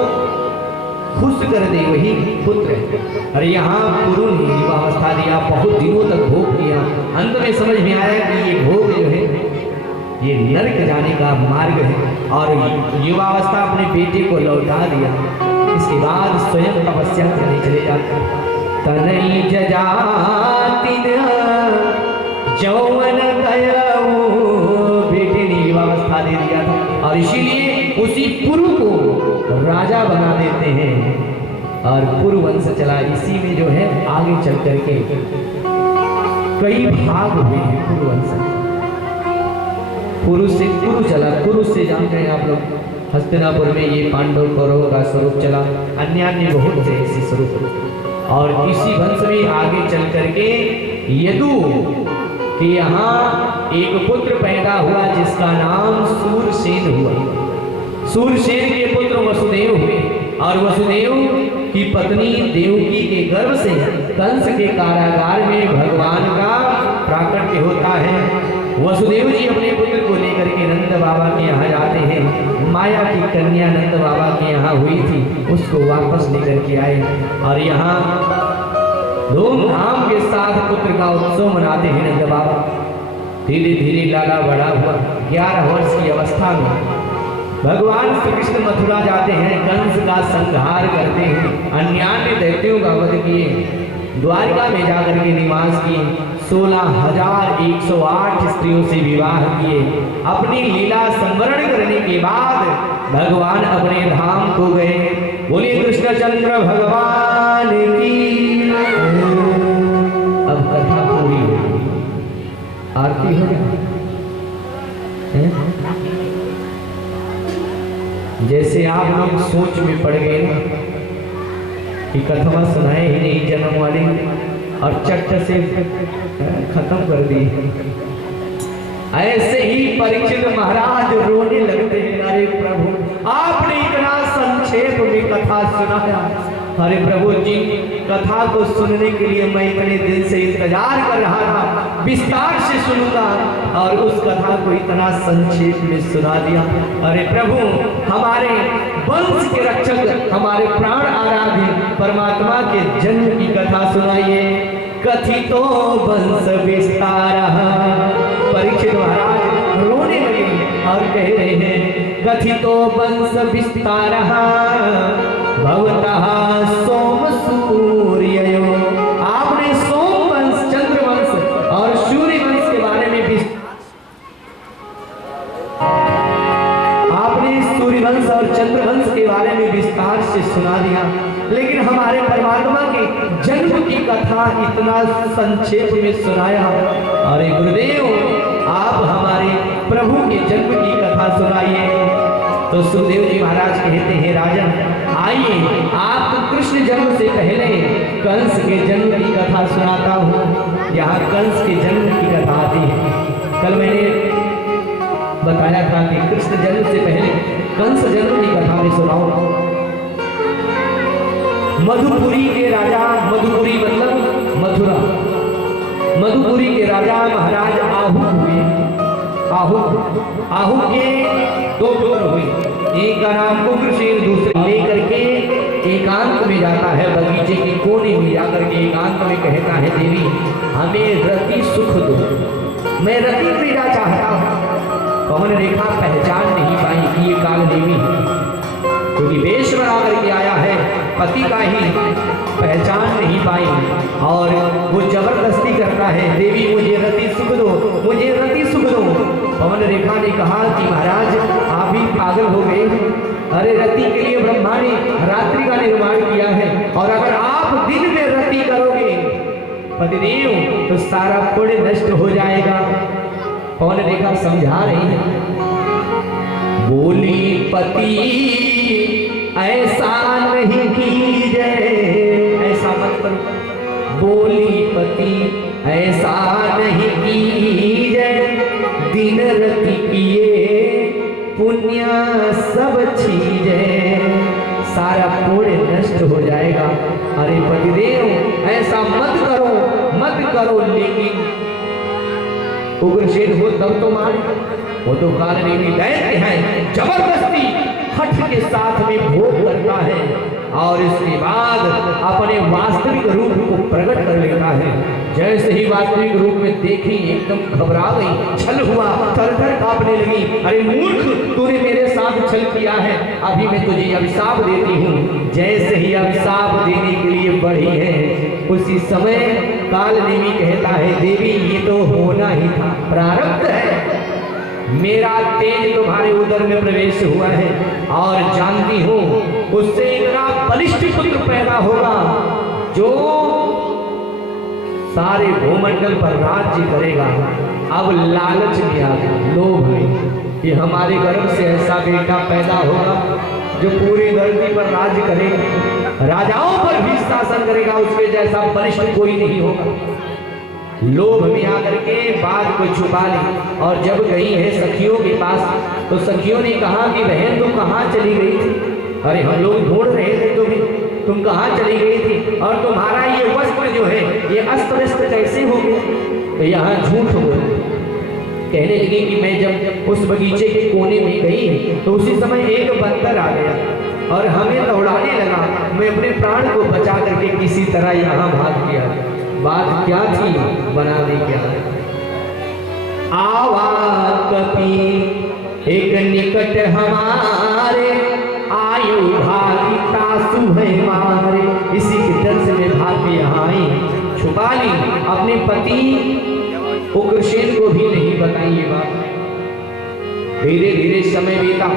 खुश कर दे, वही पुत्र है। और यहाँ पुरु ने युवावस्था दिया, बहुत दिनों तक भोग किया। अंत में समझ में आया कि ये भोग जो है ये नरक जाने का मार्ग है, और युवावस्था अपने बेटे को लौटा दिया। इसके बाद स्वयं तपस्या करने चले जाते। तनई जजातिन जौवन कयऊ, बेटे ने युवावस्था दे दिया था, और इसीलिए उसी पुरु को राजा बना देते हैं और पुरु वंश चला। इसी में जो है आगे चल करके कई भाग हुए हैं पुरु वंश। पुरु से कुरु चला, कुरु से जानते हैं आप लोग हस्तिनापुर में ये पांडव कौरव का स्वरूप चला, अन्य अन्य बहुत से ऐसे स्वरूप। और इसी वंश में आगे चल करके यदु कि यहाँ एक पुत्र पैदा हुआ जिसका नाम सूरसेन हुआ। सूरसेन के पुत्र वसुदेव हुए, और वसुदेव की पत्नी देवकी के गर्भ से कंस के कारागार में भगवान का प्राकट्य होता है। वसुदेव जी अपने पुत्र को लेकर के नंद बाबा के यहाँ जाते हैं। माया की कन्या नंद बाबा के यहाँ हुई थी, उसको वापस लेकर के आए, और यहाँ धूमधाम के साथ पुत्र का उत्सव मनाते हैं नंद बाबा। धीरे धीरे लाला बड़ा हुआ। 11 वर्ष की अवस्था में भगवान श्री कृष्ण मथुरा जाते हैं, कंस का संहार करते हैं, अन्य दैत्यों का वध किए, द्वारिका में जाकर के निवास किए, 16,108 स्त्रियों से विवाह किए। अपनी लीला संवरण करने के बाद भगवान अपने धाम को गए। बोलिए कृष्णचंद्र भगवान की। अब कथा पूरी हो, आरती हो गई। जैसे आप लोग सोच में पड़ गए ना कि कथा सुनाए ही नहीं जन्म वाली, और चट से खत्म कर दी। ऐसे ही परीक्षित महाराज रोने लगते हैं, अरे प्रभु आपने इतना संक्षेप में कथा सुनाया। अरे प्रभु जी, कथा को सुनने के लिए मैं इतने दिन से इंतजार कर रहा था, विस्तार से सुनूंगा, और उस कथा को इतना संक्षेप में सुना दिया। अरे प्रभु हमारे वंश के रक्षक, हमारे प्राण आराध्य परमात्मा के जन्म की कथा सुनाइए। कथितो वंश विस्तार। परीक्षित महाराज रोने लगे और कह रहे हैं कथितो वंश विस्तार भवतः सोम सूर्ययो। आपने सोम वंश, चंद्र वंश और सूर्य वंश के बारे में भी, आपने सूर्य वंश और चंद्र वंश के बारे में विस्तार से सुना दिया, लेकिन हमारे परमात्मा के जन्म की कथा इतना संक्षेप में सुनाया। अरे गुरुदेव आप हमारे प्रभु के जन्म की कथा सुनाइए। तो सुखदेव जी महाराज कहते हैं राजन आइए आपको कृष्ण जन्म से पहले कंस के जन्म की कथा सुनाता हूँ। यहाँ कंस के जन्म की कथा आती है। कल मैंने बताया था कि कृष्ण जन्म से पहले कंस जन्म की कथा में सुनाऊं। मधुपुरी के राजा, मधुपुरी मतलब मथुरा, मधुपुरी के राजा महाराज आहू हुए। आहू के 2 पुत्र हुए, एक का नाम उग्रसेन, दूसरे लेकर के एकांत में जाता है, बगीचे के कोने में जाकर के एकांत में कहता है देवी हमें रति सुख दो। मैं रति क्रीड़ा चाहता हूँ। पवन रेखा पहचान नहीं पाई कि ये काल देवी है, क्योंकि वेश बना करके आया है, पति का ही पहचान नहीं पाई और वो जबरदस्ती करता है, देवी मुझे रति सुख दो, मुझे रति सुख दो। पवन रेखा ने कहा कि महाराज आप भी पागल हो गए, अरे रति के लिए ब्रह्मा ने रात्रि का निर्माण किया है और अगर आप दिन में रति करोगे पतिदेव तो सारा पुण्य नष्ट हो जाएगा। पवन रेखा समझा रही है, बोली पति ऐसा नहीं कीजिए, ऐसा मत करो, बोली पति ऐसा नहीं कीजिए, दिन रति किए पुण्य सब चीजे, सारा पुण्य नष्ट हो जाएगा। अरे पतिदेव ऐसा मत करो, लेकिन उग्रसेन हो तब तो माने, वो तो काल देवी दैत्य है, जबरदस्ती हठ के साथ में भोग करता है और इसके बाद अपने वास्तविक रूप को प्रकट कर लेता है। जैसे ही वास्तविक रूप में देखी एकदम घबरा गई, छल हुआ, थर-थर कांपने लगी। अरे मूर्ख, तूने मेरे साथ छल किया है, अभी मैं तुझे अभिशाप देती हूँ। जैसे ही अभिशाप देने के लिए बढ़ी है, उसी समय काल देवी कहता है, देवी ये तो होना ही था, प्रारब्ध है, मेरा तेज तुम्हारे उदर में प्रवेश हुआ है और जानती हूँ उससे इतना बलिष्ठ पुत्र पैदा होगा जो सारे भूमंडल पर राज्य करेगा। अब लालच में आ गया, लोभ में कि हमारे गर्भ से ऐसा बेटा पैदा होगा जो पूरी धरती पर राज्य करेगा, राजाओं पर भी शासन करेगा, उसके जैसा बलिष्ठ कोई नहीं होगा। लोभ में आकर के बात को छुपा ली और जब गई है सखियों के पास तो सखियों ने कहा कि बहन तुम कहाँ चली गई थी? अरे हम लोग ढूंढ रहे थे तुम्हें, तुम कहाँ चली गई थी और तुम्हारा ये वस्त्र जो है ये अस्त व्यस्त कैसे हो गया? तो यहाँ झूठ हो गया। कहने लगी कि मैं जब उस बगीचे के कोने में गई तो उसी समय एक बंदर आ गया और हमें दौड़ाने लगा, मैं अपने प्राण को बचा करके किसी तरह यहाँ भाग गया। बात क्या थी, बना दे क्या? आवा कपि एक निकट हमारे, आयु भागी तासु है मारे। इसी के डर से मैं भाग के यहाँ आई, छुपा ली, अपने पति उग्रसेन को भी नहीं बताई ये बात। धीरे धीरे समय बीता,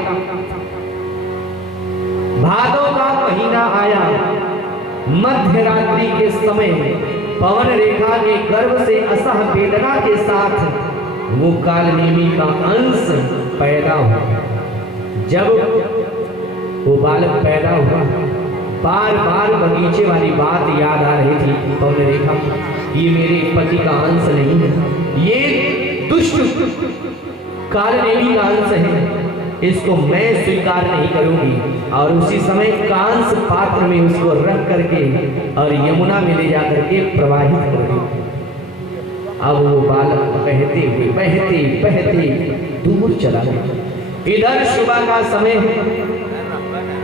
भादों का महीना आया, मध्य रात्रि के समय पवन रेखा के गर्भ से असह वेदना के साथ वो कालनेमी का अंश पैदा हुआ। जब वो बालक पैदा हुआ, बार बार बगीचे वाली बात याद आ रही थी पवन रेखा, ये मेरे पति का अंश नहीं है, ये दुष्ट कालनेमी का अंश है, इसको मैं स्वीकार नहीं करूंगी। और उसी समय कांस पात्र में उसको रख करके और यमुना में ले जा करके प्रवाहित कर दी। अब वो बालक बहते हुए बहते बहते दूर चला गया। इधर सुबह का समय है,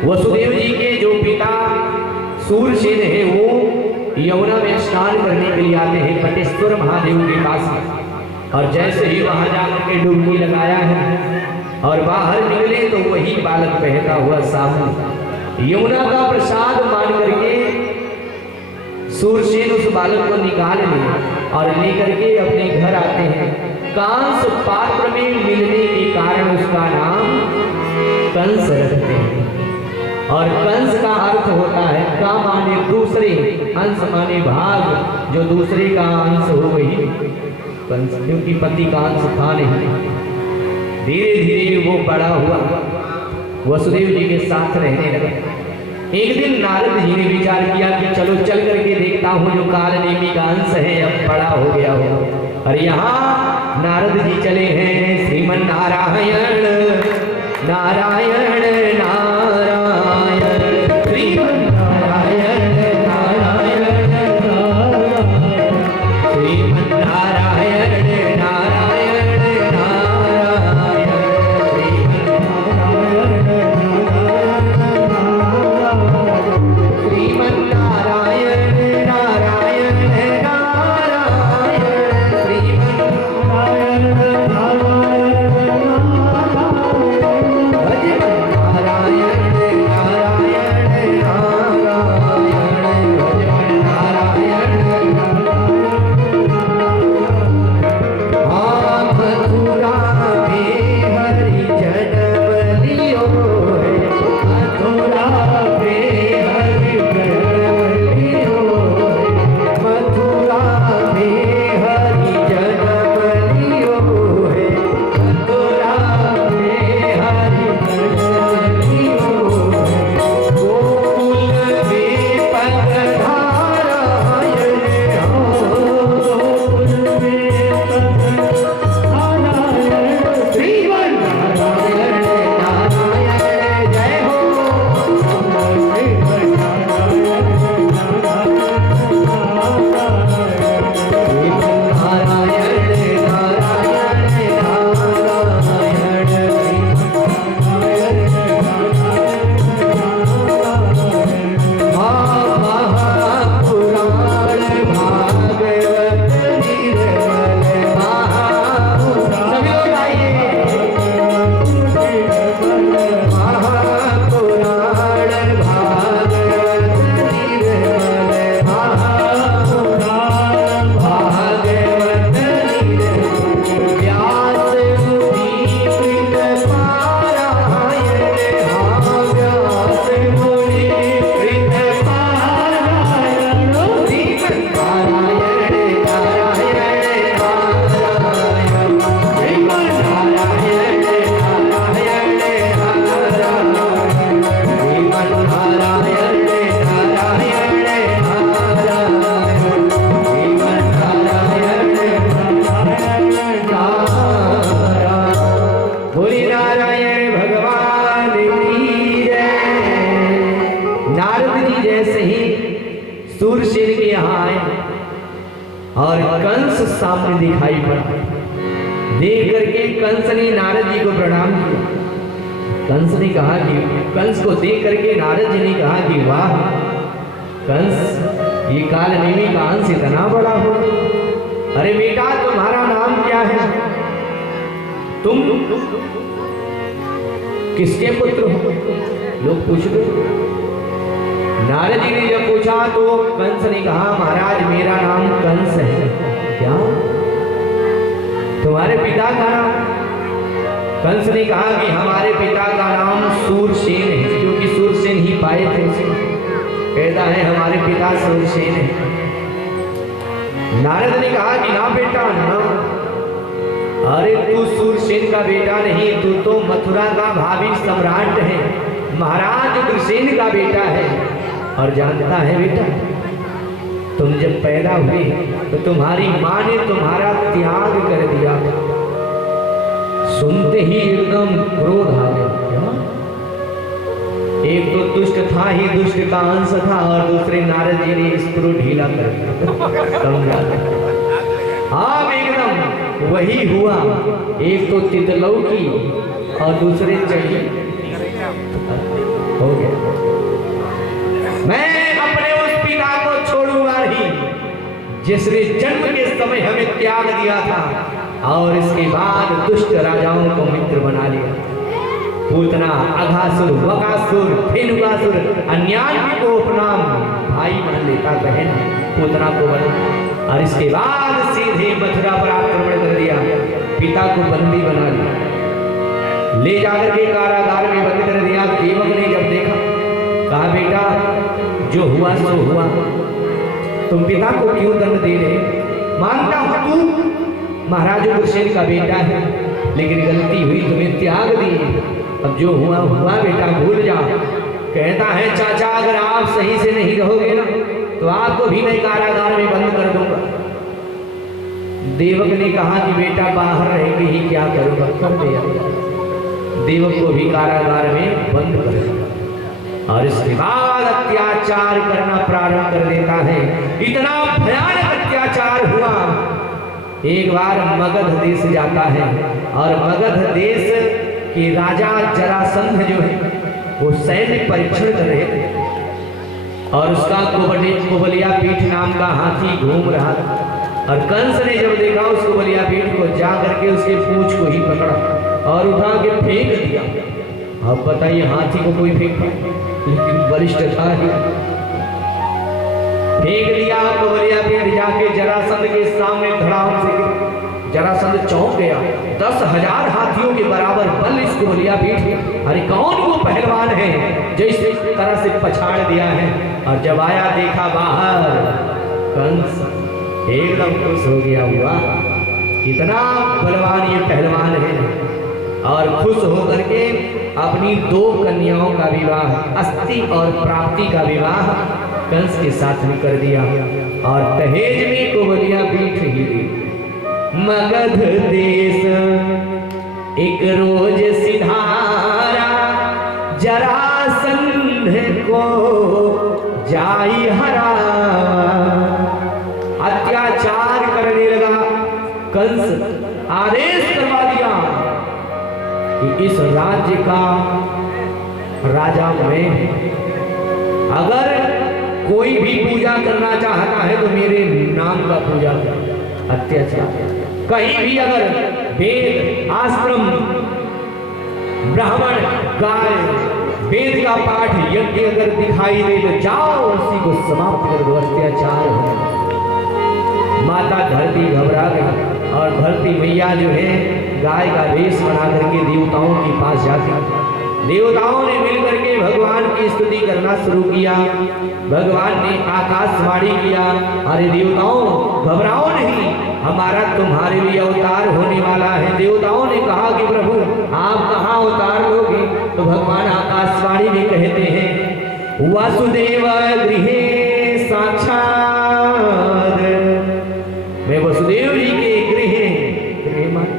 वसुदेव जी के जो पिता सूरसेन है वो यमुना में स्नान करने के लिए आते हैं पटेश्वर महादेव के पास, और जैसे ही वहां जाकर के डुबकी लगाया है और बाहर निकले तो वही बालक बहता हुआ सामने। यमुना का प्रसाद मान करके सूरसेन उस बालक को निकाल ले और लेकर के अपने घर आते हैं। कांस पात्र में मिलने के कारण उसका नाम कंस रखते हैं, और कंस का अर्थ होता है का माने दूसरे, अंश माने भाग, जो दूसरे का अंश हो गई कंस, क्योंकि पति का अंश था नहीं। धीरे धीरे वो बड़ा हुआ, वसुदेव जी के साथ रहने लगा। एक दिन नारद जी ने विचार किया कि चलो चल करके देखता हूँ जो कालनेमी का अंश है अब बड़ा हो गया हो। और यहाँ नारद जी चले हैं श्रीमन नारायण नारायण नारायण, श्रीमन नारायण नारायण श्रीमन नारायण नारायण नारायण, श्रीमन नारायण नारायण नारायण, श्रीमन नारायण और कंस सामने दिखाई पड़ा। देख करके कंस ने नारद जी को प्रणाम किया। कंस ने कहा कि कंस को देख करके नारद जी ने कहा कि वाह कंस, ये कालनेमी का अंश इतना बड़ा हो। अरे बेटा तुम्हारा नाम क्या है? तुम किसके पुत्र हो? लोग पूछ रहे। नारद जी ने जब पूछा तो कंस ने कहा महाराज मेरा नाम कंस है। क्या तुम्हारे पिता का नाम? कंस ने कहा कि हमारे पिता का नाम सूरसेन है, क्योंकि सूरसेन ही पाए थे। कहता है हमारे पिता सूरसेन है। नारद ने कहा कि ना बेटा ना, अरे तू सूरसेन का बेटा नहीं, तू तो मथुरा का भावी सम्राट है, महाराज उग्रसेन का बेटा है। और जानता है बेटा तुम जब पैदा हुए तो तुम्हारी माँ ने तुम्हारा त्याग कर दिया। सुनते ही एकदम क्रोध आ गया। एक तो दुष्ट था ही, दुष्ट का अंश था, और दूसरे नारद जी ने इसको ढीला कर दिया। समझा? हाँ एकदम वही हुआ। एक तो तितलौकी और दूसरे चढ़ी हो गया। मैं अपने उस पिता को छोड़ूंगा नहीं जिसने जन्म के समय हमें त्याग दिया था और इसके बाद दुष्ट राजाओं को मित्र बना लिया। पूतना, अघासुर, बकासुर, धेनुकासुर, अन्यान्य को अपना भाई मान लेता, बहन पूतना को बना, और इसके बाद सीधे मथुरा पर आक्रमण कर दिया। पिता को बंदी बना लिया, ले जाकर के कारागार में बंद कर दिया। देवक ने जब देखा कहा बेटा जो हुआ सो हुआ, तुम पिता को क्यों दंड दे रहे? मानता हूं तू महाराज उग्रसेन का बेटा है, लेकिन गलती हुई, तुम्हें त्याग दिए। अब जो हुआ हुआ बेटा भूल जा। कहता है चाचा अगर आप सही से नहीं रहोगे ना तो आपको भी मैं कारागार में बंद कर दूंगा। देवक ने कहा कि बेटा बाहर रह के ही क्या करूंगा, कर दिया। देवक को भी कारागार में बंद कर दिया और इसके बाद अत्याचार करना प्रारंभ कर देता है। इतना भयानक अत्याचार हुआ। एक बार मगध देश जाता है और मगध देश के राजा जरासंध जो है वो सैन्य परीक्षण कर रहे थे और उसका कुबलिया पीठ नाम का हाथी घूम रहा था। और कंस ने जब देखा उस कुबलिया पीठ को, जा करके उसके पूंछ को ही पकड़ा और उठा के फेंक दिया। अब बताइए हाथी को कोई फेंक पाए, लेकिन वरिष्ठ था ही। फेंक दिया कुबलिया पीठ, जाके जरासंध के सामने धड़ाम से गिरा। जरासंध चौंक गया। 10,000 हाथियों के बराबर बल इस कुबलिया पीठ। अरे कौन वो पहलवान है जो इस तरह से पछाड़ दिया है? और जब आया देखा बाहर कंस, एकदम खुश हो गया। हुआ कितना बलवान ये पहलवान है। और खुश होकर के अपनी 2 कन्याओं का विवाह, अस्ति और प्राप्ति का विवाह कंस के साथ में कर दिया और दहेज में कुबलिया पीठ ही दी। मगध देश एक रोज सिधारा, जरासंध को जाई हरा। अत्याचार करने लगा कंस। आदेश करवा दिया कि इस राज्य का राजा मैं, अगर कोई भी पूजा करना चाहता है तो मेरे नाम का पूजा करे। अत्याचार कहीं भी अगर वेद, आश्रम, ब्राह्मण, गाय, वेद का पाठ, यज्ञ अगर दिखाई दे तो जाओ उसी को समाप्त कर दो। अत्याचार हो। माता धरती घबरा गई और धरती मैया जो है गाय का वेश बना करके देवताओं के पास जाती। देवताओं ने मिलकर के भगवान की स्तुति करना शुरू किया। भगवान ने आकाशवाणी किया, अरे देवताओं घबराओ नहीं, हमारा तुम्हारे लिए अवतार होने वाला है। देवताओं ने कहा कि प्रभु आप कहाँ अवतार लोगे? तो भगवान आकाशवाणी में कहते हैं वासुदेव गृहे साक्षात। मैं वसुदेव जी के गृहिणी माने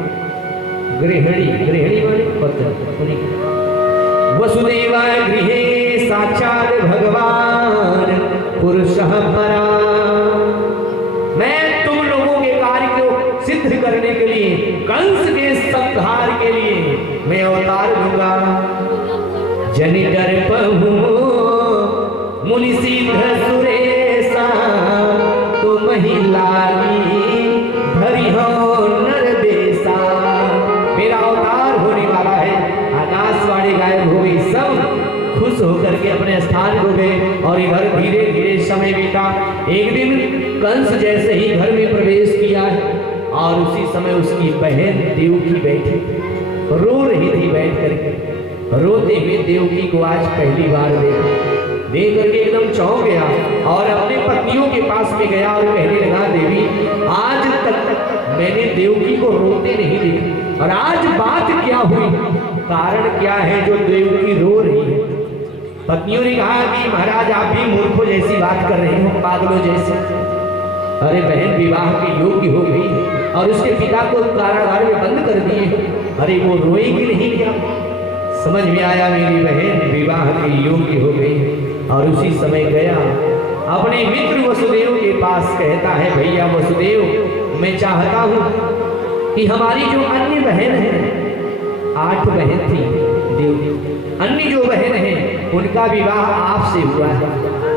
पत्नी। वसुदेव गृहे साक्षात भगवान पुरुषः परा। मैं तुम सिद्ध करने के लिए, कंस के संहार के लिए मैं अवतार लूंगा। जनि डरपहु मुनि सिद्ध सुरेशा, तो महिलानी धरि हो नर बेसा। मेरा अवतार होने वाला है। आकाशवाणी गायब हो गई, सब खुश होकर के अपने स्थान को गए और इधर धीरे धीरे समय बीता। एक दिन कंस जैसे ही घर में प्रवेश किया है और उसी समय उसकी बहन देवकी बैठी रो रही थी। बैठ करके रोते हुए देवकी को आज पहली बार देख करके एकदम चौंक गया और अपने पत्नियों के पास में गया और कहने लगा, देवी आज तक मैंने देवकी को रोते नहीं देखा और आज बात क्या हुई, कारण क्या है जो देवकी रो रही है। पत्नियों ने कहा कि महाराज आप भी मूर्खों जैसी बात कर रहे हो, पागलों जैसे। अरे बहन विवाह के योग्य हो गई और उसके पिता को कारागार में बंद कर दिए, अरे वो रोएगी नहीं क्या? समझ में आया मेरी बहन विवाह के योग्य हो गई। और उसी समय गया अपने मित्र वसुदेव के पास, कहता है भैया वसुदेव मैं चाहता हूँ कि हमारी जो अन्य बहन है, 8 बहन थी देव, अन्य जो बहन है उनका विवाह आपसे हुआ है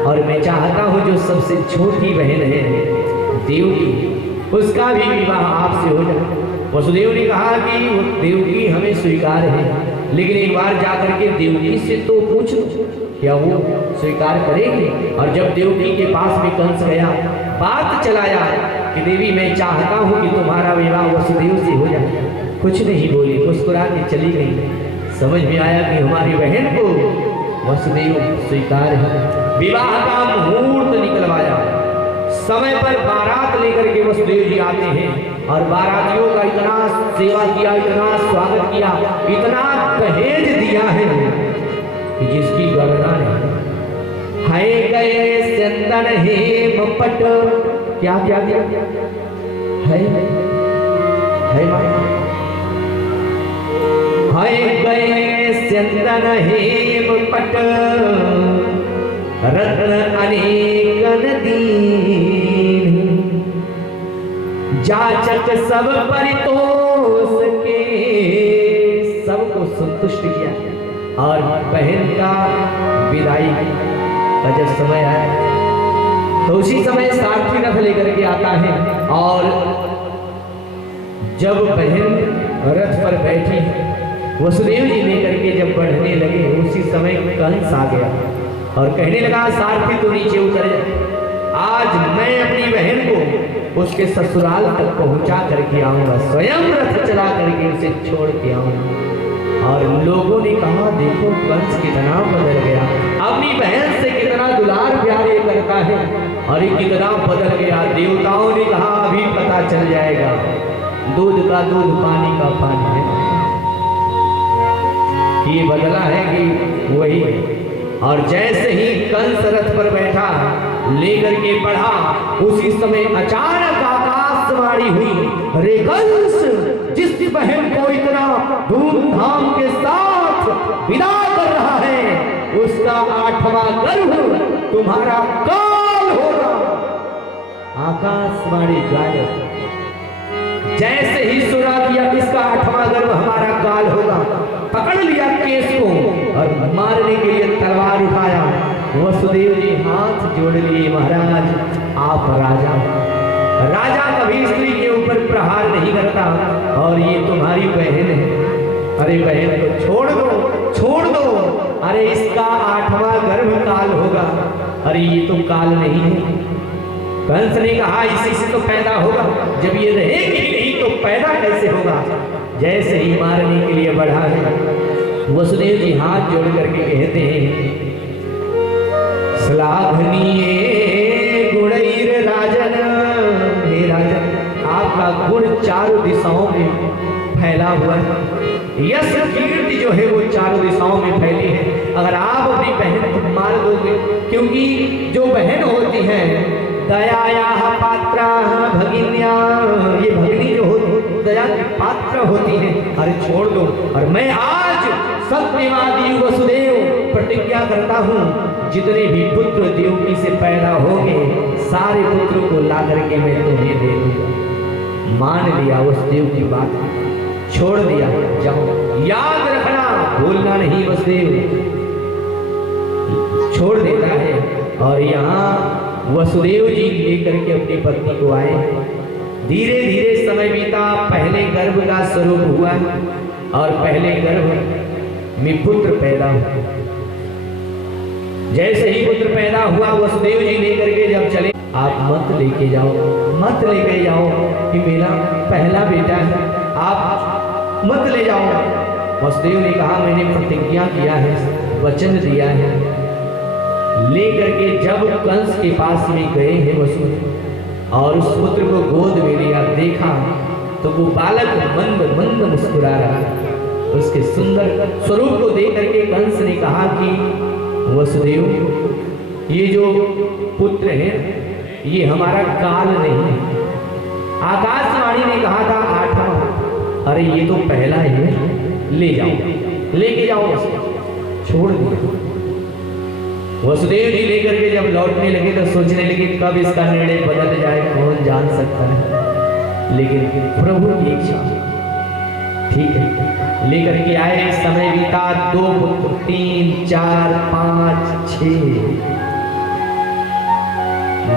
और मैं चाहता हूँ जो सबसे छोटी बहन है देवकी, उसका भी विवाह आपसे हो जाए। वसुदेव ने कहा कि देवकी हमें स्वीकार है, लेकिन एक बार जाकर के देवकी से तो पूछ लो क्या वो स्वीकार करेगी। और जब देवकी के पास में कंस गया, बात चलाया कि देवी मैं चाहता हूँ कि तुम्हारा विवाह वसुदेव से हो जाए, कुछ नहीं बोली, मुस्कुरा के चली गई। समझ में आया कि हमारी बहन को वसुदेव स्वीकार है। विवाह का मुहूर्त निकलवाया, समय पर बारात लेकर के वसुदेव जी आते हैं और बारातियों का इतना सेवा किया, इतना स्वागत किया, इतना दहेज दिया है कि जिसकी गणना नहीं। हाय गए चंदन हेम पट, क्या क्या दिया है हाय गए चंदन हेम पट, रत्न अनेकन दीन, जाचक सब परितोष के, सबको संतुष्ट किया और बहन का विदाई का जब समय आया तो उसी समय सारथी रथ लेकर के आता है और जब बहन रथ पर बैठी वसुदेव जी लेकर के जब बढ़ने लगे, उसी समय कंस आ गया और कहने लगा सारथी तो नीचे उतर जाए, आज मैं अपनी बहन को उसके ससुराल तक पहुंचा करके आऊंगा, स्वयं रथ चला करके उसे छोड़ के आऊंगा। और लोगों ने कहा देखो कंस कितना बदल गया, अपनी बहन से कितना दुलार प्यार ये करता है और ये कितना बदल गया। देवताओं ने कहा अभी पता चल जाएगा, दूध का दूध पानी का पानी है, ये बदला है कि वही है। और जैसे ही कंस रथ पर बैठा लेकर के बढ़ा, उसी समय अचानक आकाशवाणी हुई, रे कंस जिस बहन को इतना धूमधाम के साथ विदा कर रहा है उसका 8वां गर्भ तुम्हारा काल होगा। आकाशवाणी गायब। जैसे ही सुना दिया इसका 8वां गर्भ हमारा काल होगा, पकड़ लिया केस को और मारने के लिए तलवार उठाया। वसुदेव जी हाथ जोड़ लिए, महाराज आप राजा, राजा कभी स्त्री के ऊपर प्रहार नहीं करता और ये तुम्हारी बहन है, अरे बहन को छोड़ दो, छोड़ दो, अरे इसका 8वां गर्भ काल होगा, अरे ये तो काल नहीं है। कंस ने कहा इसी से तो पैदा होगा, जब ये रहेगी नहीं तो पैदा कैसे होगा। जैसे ही मारने के लिए बढ़ा है वसुदेव जी हाथ जोड़ करके कहते हैं, श्लाघनीय गुणैर राजन, हे राजन आपका गुण चारों दिशाओं में फैला हुआ है, यश कीर्ति जो है वो चारों दिशाओं में फैली है। अगर आप अपनी बहन को मार दोगे, क्योंकि जो बहन होती है दयाया पात्रा भगिन्या, ये भगिनी जो होती दया की पात्र होती है, अरे छोड़ दो। और मैं आज सत्यवादी वसुदेव प्रतिज्ञा करता हूँ, जितने भी पुत्र देवकी से पैदा होंगे सारे पुत्रों को ला करके मैं तुम्हें दे दूंगा। मान लिया वसुदेव की बात, छोड़ दिया। जाओ, याद रखना, भूलना नहीं। वसुदेव छोड़ देता है और यहाँ वसुदेव जी लेकर के अपनी पत्नी को आए। धीरे धीरे समय बीता, पहले गर्भ का स्वरूप हुआ और पहले गर्भ में पुत्र पैदा हुआ। जैसे ही पुत्र पैदा हुआ, वसुदेव जी लेकर के जब चले, आप मत लेके जाओ, मत लेके जाओ कि मेरा पहला बेटा है, आप मत ले जाओ। वसुदेव ने कहा, मैंने प्रतिज्ञा किया है, वचन दिया है। लेकर के जब कंस के पास में गए हैं वसु और उस पुत्र को गोद में लिया, देखा तो वो बालक मंद मंद मुस्कुरा रहा है। उसके सुंदर स्वरूप को देख करके कंस ने कहा कि वसुदेव, ये जो पुत्र है ये हमारा काल नहीं है। आकाशवाणी ने कहा था 8वां, अरे ये तो पहला है, ले जाओ, लेके जाओ, छोड़ दिया। वसुदेव जी लेकर के जब लौटने लगे तो सोचने लगे कब इसका निर्णय बदल जाए, कौन जान सकता है। लेकिन प्रभु की इच्छा, ठीक है, लेकर के आए। समय बीता, 2 पुत्र, 3, 4, 5, 6।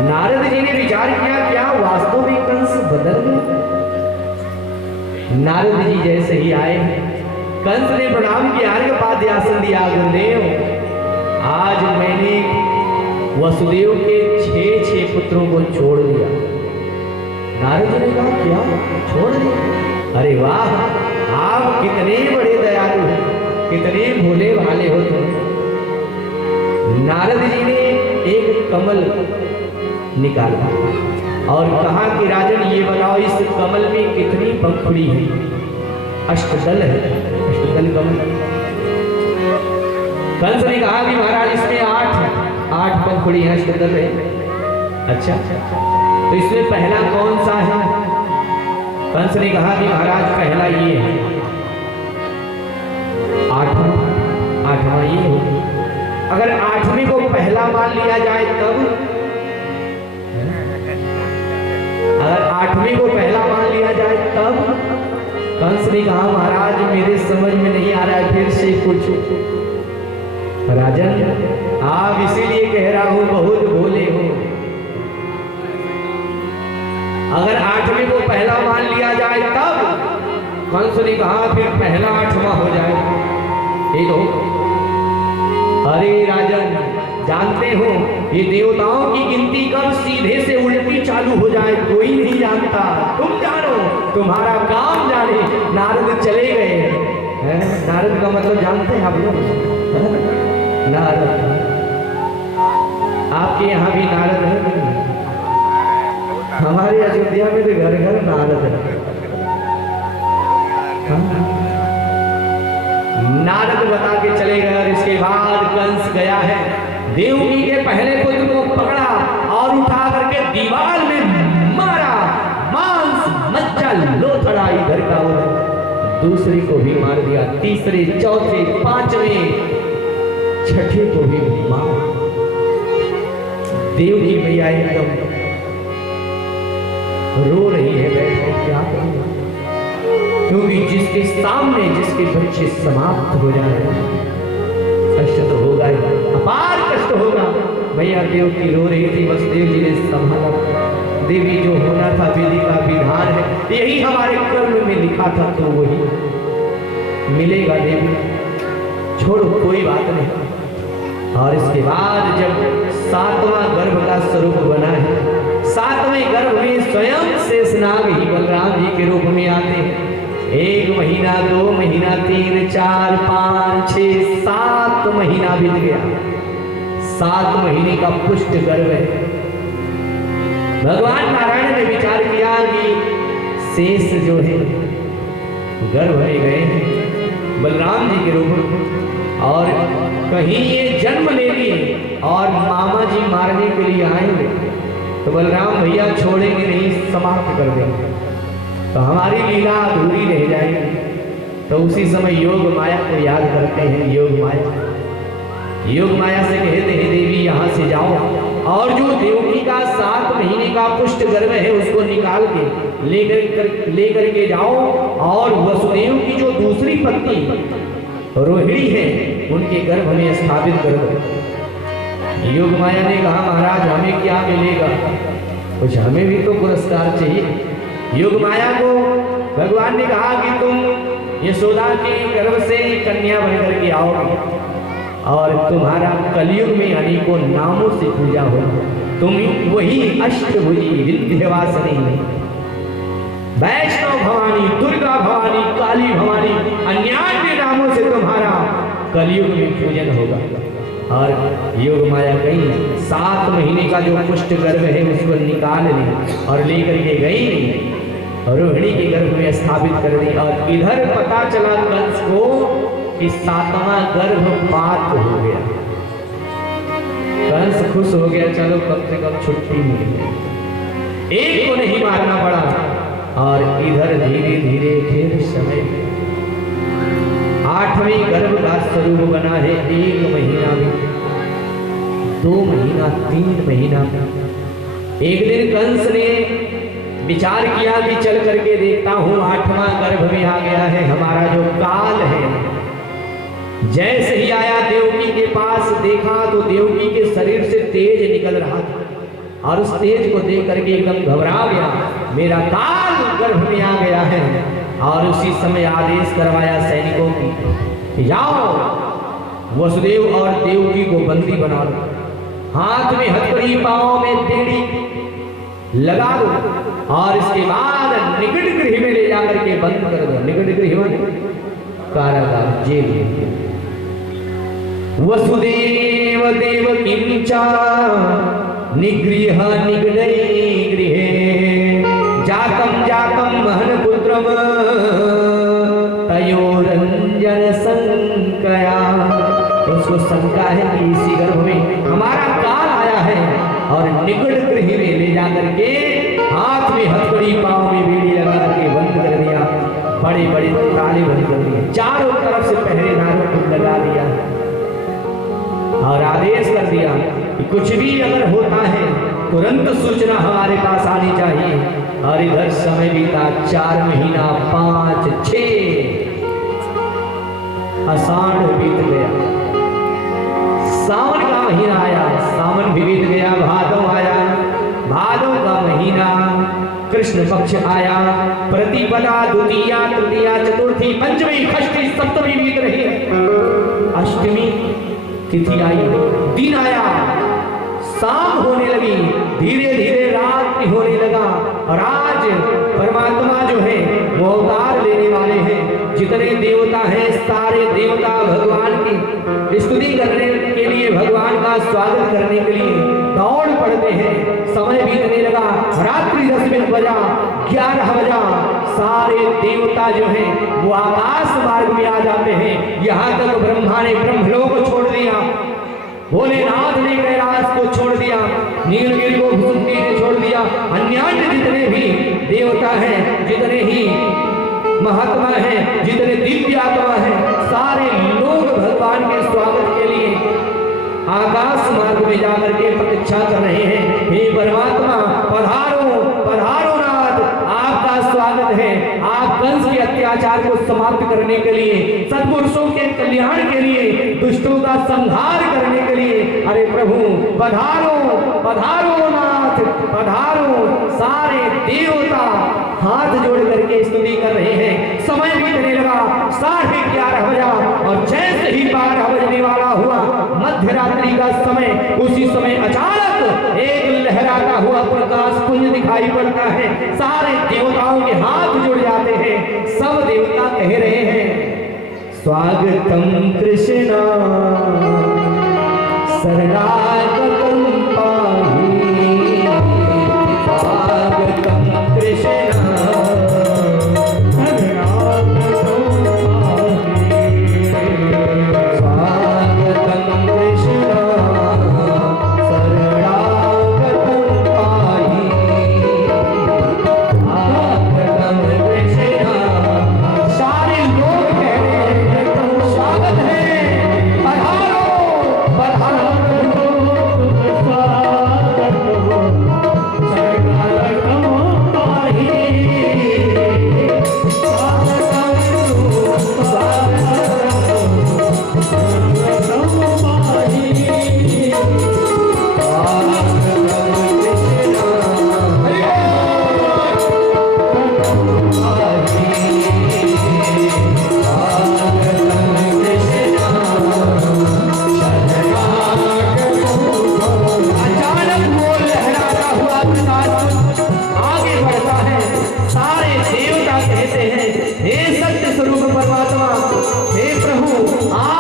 नारद जी ने विचार किया, क्या वास्तव में कंस बदल गया? नारद जी जैसे ही आए, कंस ने प्रणाम किया, अर्घ्य आसन दिया। गुरुदेव, आज मैंने वसुदेव के 6 पुत्रों को छोड़ दिया। नारद जी ने कहा, क्या छोड़ दिया? अरे वाह, आप कितने बड़े दयालु हो, कितने भोले भाले हो तुम। नारद जी ने एक कमल निकाला और कहा कि राजन, ये बताओ इस कमल में कितनी पंखुड़ी है? अष्टदल है, अष्टदल कमल। कंस ने कहा कि महाराज इसमें 8 पंखुड़ी है, अष्टदल है। अच्छा, तो इसमें पहला कौन सा है? कंस ने कहा कि महाराज पहला ये है। 8वां ये हो। अगर 8वें को पहला मान लिया जाए तब, अगर 8वें को पहला मान लिया जाए तब, कंस ने कहा महाराज मेरे समझ में नहीं आ रहा है, फिर से कुछ। राजन, आप इसीलिए कह रहा हूं बहुत भोले हो। अगर 8वें को पहला मान लिया जाए तब, कंस ने कहा फिर पहला 8वां हो जाए। ये तो, अरे राजन, जानते हो ये देवताओं की गिनती कब सीधे से उल्टी चालू हो जाए कोई नहीं जानता। तुम जानो, तुम्हारा काम जाने। नारद चले गए हैं। नारद का मतलब जानते हैं आप लोग? नारद, आपके यहाँ भी नारद है? हमारे अयोध्या में तो घर घर नारद है। नारद बता के चले गए और इसके बाद कंस गया है, देवकी के पहले पुत्र को पकड़ा और उठा करके दीवार में मारा। मांस मज्जा लोथड़ा इधर का उधर, दूसरे को भी मार दिया, तीसरे, चौथे, 5वें, 6ठे को भी मार। देवकी मैया एकदम रो रही है, बैठो क्या करूं, क्योंकि जिसके सामने जिसके बच्चे समाप्त हो जाए कष्ट तो होगा ही, अपार कष्ट होगा। मैया देवकी रो रही थी, वसुदेव जी ने संभाला। देवी जो होना था विधि का विधान है, यही हमारे कर्म में लिखा था तो वही मिलेगा। देवी छोड़ो, कोई बात नहीं। और इसके बाद जब 7वां गर्भ का स्वरूप बना है, 7वें गर्भ में स्वयं शेषनाग ही बलराम जी के रूप में आते हैं। 1 महीना, 2 महीना, 3, 4, 5, 6, 7 महीना बीत गया। 7 महीने का पुष्ट गर्भ है। भगवान नारायण ने विचार किया कि शेष जो है गर्भ में गए हैं बलराम जी के रूप में, और कहीं ये जन्म ले लिए और मामा जी मारने के लिए आएंगे तो बलराम भैया छोड़ेंगे नहीं, समाप्त कर देंगे, तो हमारी लीला अधूरी रह जाएगी। तो उसी समय योग माया को याद करते हैं। योग माया से कहते हैं देवी यहाँ से जाओ और जो देवकी का 7 महीने का पुष्ट गर्भ है उसको निकाल के लेकर के जाओ और वसुदेव की जो दूसरी पत्नी रोहिणी है उनके गर्भ में स्थापित कर दो। योग माया ने कहा महाराज हमें क्या मिलेगा, कुछ हमें भी तो पुरस्कार चाहिए। योग माया को भगवान ने कहा कि तुम यशोदा के गर्भ से कन्या बनकर के आओगे और तुम्हारा कलयुग में अनेकों नामों से पूजा हो। तुम वही अष्टभुजी विंध्यवासिनी वैष्णव भवानी, दुर्गा भवानी, काली भवानी, अन्यान्य नामों से तुम्हारा कलयुग में पूजन होगा। और योग माया गई 7 महीने का जो पुष्ट गर्भ है उसको निकाल ली और लेकर के गई रोहिणी के गर्भ में स्थापित कर दी। और इधर पता चला कंस को कि 7वां गर्भपात हो गया। कंस खुश हो गया, चलो कम से कम छुट्टी मिल गई, एक को नहीं मारना पड़ा। और इधर धीरे धीरे फिर समय 8वें गर्भ का स्वरूप बना है। 1 महीना में, 2 महीना, 3 महीना। एक दिन कंस ने विचार किया कि चल करके देखता हूं 8वां गर्भ में आ गया है हमारा जो काल है। जैसे ही आया देवकी के पास देखा तो देवकी के शरीर से तेज निकल रहा था और उस तेज को देख करके एकदम घबरा गया, मेरा काल गर्भ में आ गया है। और उसी समय आदेश करवाया सैनिकों की, जाओ वसुदेव और देवकी को बंदी बना लो, हाथ में हथकड़ी, पांव में तेड़ी लगा दो और इसके बाद निकट गृह में ले जाकर के बंद कर दो। निकट गृह में कारागार, जेल। वसुदेव देवकीं च निगृह निगडै गृहे जातं जातं महन पुत्रम तयोरंजन संकया। उसको शंका है कि इसी गर्भ में हमारा काल आया है और निकट गृह में ले जाकर के हाथ में हथकड़ी, पांव में बेड़ी लगा करके बंद कर दिया, बड़े बड़े ताले बंद कर दिए, चारों तरफ से पहरेदारों को लगा दिया और आदेश कर दिया कि कुछ भी अगर होता है तुरंत सूचना हमारे पास आनी चाहिए। और इधर समय बीता 4 महीना, 5, 6 आषाढ़ बीत गया, सावन का महीना आया, सावन भी बीत गया, भादव आया, भादव का महीना, कृष्ण पक्ष आया, प्रतिपदा, द्वितीया, तृतीया, चतुर्थी, पंचमी, षष्ठी, सप्तमी बीत रही है, अष्टमी तिथि आई, दिन आया, शाम होने लगी, धीरे धीरे रात भी होने लगा। और आज परमात्मा जो है वो अवतार लेने वाले हैं। जितने देवता हैं सारे देवता भगवान की स्तुति करने के लिए, भगवान का स्वागत करने के लिए दौड़ पड़ते हैं। समय बीतने लगा, रात्रि 10 बजा, 11 बजा, सारे देवता जो हैं वो आकाश मार्ग में आ जाते हैं। यहाँ तक ब्रह्मा ने ब्रह्मलोक को छोड़ दिया, भोलेनाथ ने कैलाश को छोड़ दिया, नीलगिरी को भुसुंडी ने छोड़ दिया, अन्यान्य जितने भी देवता हैं, जितने ही महात्मा हैं, जितने दिव्य आत्मा हैं, सारे लोग भगवान के स्वागत के लिए आकाश मार्ग में जाकर के प्रतीक्षा कर रहे हैं। हे परमात्मा पधारो, पधारो नाथ, आपका स्वागत है। आप कंस के अत्याचार को समाप्त करने के लिए, सत्पुरुषों के कल्याण के लिए, दुष्टों का संहार करने के लिए, अरे प्रभु पधारो, पधारो नाथ, पधारो। सारे देवता हाथ जोड़ करके स्तुति कर रहे हैं। समय बीतने लगा, 11:30 बजा और जैसे ही 12 बजने वाला हुआ, मध्य रात्रि का समय, उसी समय अचानक एक लहराता हुआ प्रकाश पुंज दिखाई पड़ता है। सारे देवताओं के हाथ जुड़ जाते हैं। सब देवता कह रहे हैं, स्वागतम कृष्णा शरणागतम पाहि, स्वागतम कृष्णा स्वागत है, पधारो, पधारो।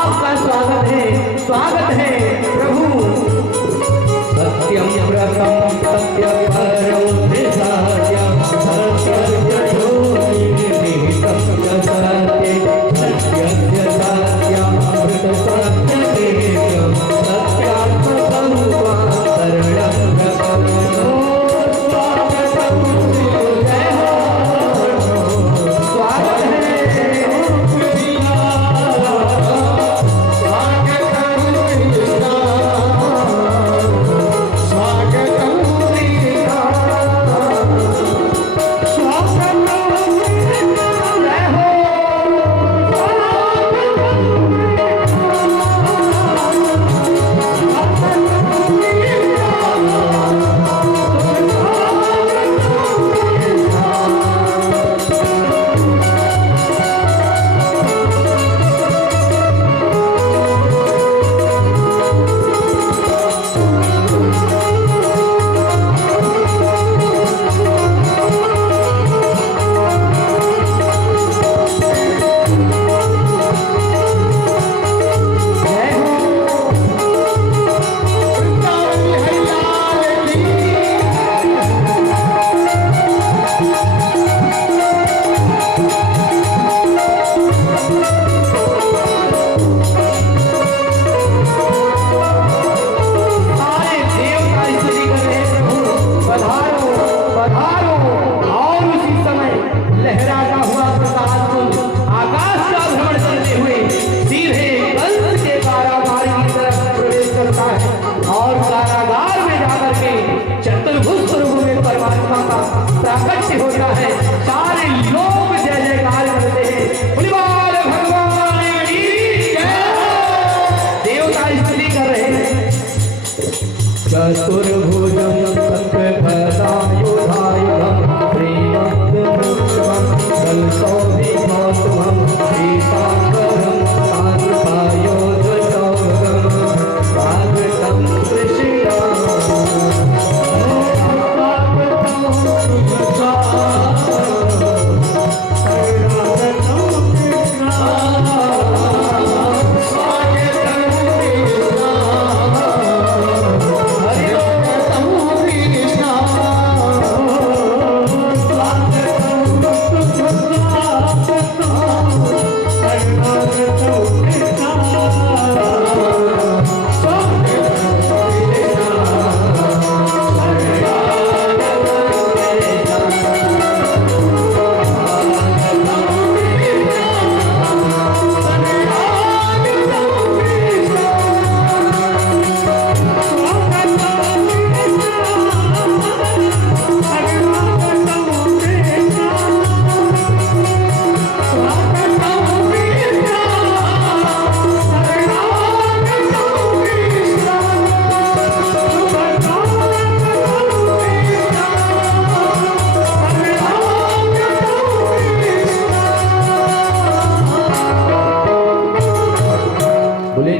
आपका स्वागत है प्रभु। सत्यम व्रतम सत्य परम त्रिसार्यम सत्यस्य ज्योतिर्निहितं च सत्ये सत्यस्य सत्यम् अमृत सत्यमेकं सत्यात्मकं त्वां शरणं गतम्। चतुर्भुजं शङ्खभदायुधायुधं श्रीमद्मुक्तं कलशोभिमोत्तमं श्रीशाङ्करं कान्तायोधसौभगं स्वागतं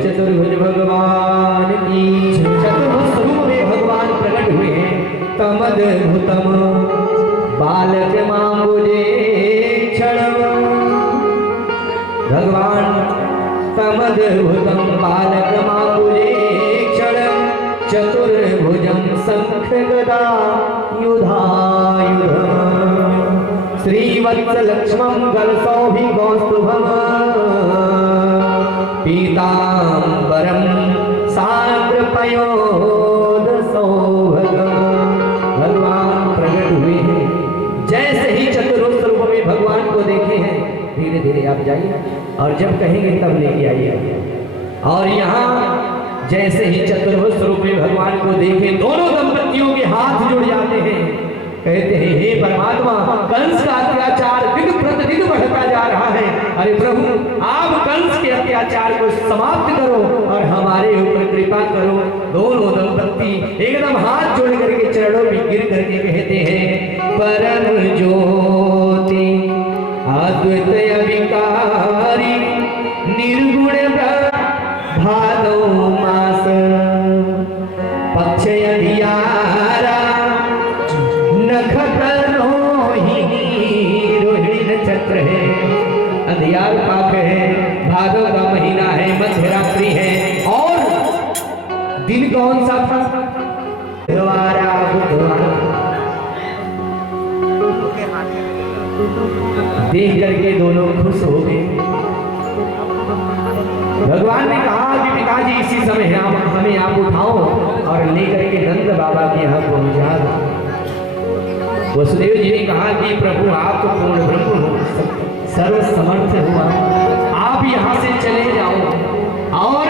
चतुर्भुज भगवान की। चतुर्भुज स्वरूप में भगवान प्रकट हुए हैं। तमद्भुतम बालक मांगुले क्षण, भगवान तमद्भुतम बालक मांगुले क्षण, चतुर्भुजं शंख गदा युधायुधम्, श्रीवत्स लक्ष्मं गलसौभिगौस्तुभम्, पीताम्बरं साग्रपयोधसौभगम्। भगवान प्रकट हुए हैं। जैसे ही चतुर्भुज स्वरूप में भगवान को देखे हैं, धीरे धीरे आप जाइए और जब कहेंगे तब लेके आइए। और यहाँ जैसे ही चतुर्भुज स्वरूप में भगवान को देखे, दोनों दंपतियों के हाथ जुड़ जाते हैं। कहते हैं हे परमात्मा, कंस का अत्याचार दिन प्रतिदिन बढ़ता जा रहा है। अरे प्रभु, आप कंस के अत्याचार को समाप्त करो और हमारे ऊपर कृपा करो। दोनों दंपति एकदम हाथ जोड़ करके चरणों में गिर करके कहते हैं, परम ज्योति अद्वितीय विकारी निर्गुण भादो मास पक्ष अधियारा नक्षत्र रोहिणी नक्षत्र है, अंधियार पाक है, भादो का महीना है, मध्य मध्यरात्रि है और दिन कौन सा था? बुधवार। देख करके दोनों खुश हो गए। भगवान ने कहा कि पिताजी इसी समय हमें आप उठाओ और लेकर के नंद बाबा के यहाँ पहुंचा दो। वसुदेव जी ने कहा कि प्रभु आप तो पूर्ण ब्रह्म हो, सर्व समर्थ हुआ, आप यहाँ से चले जाओ और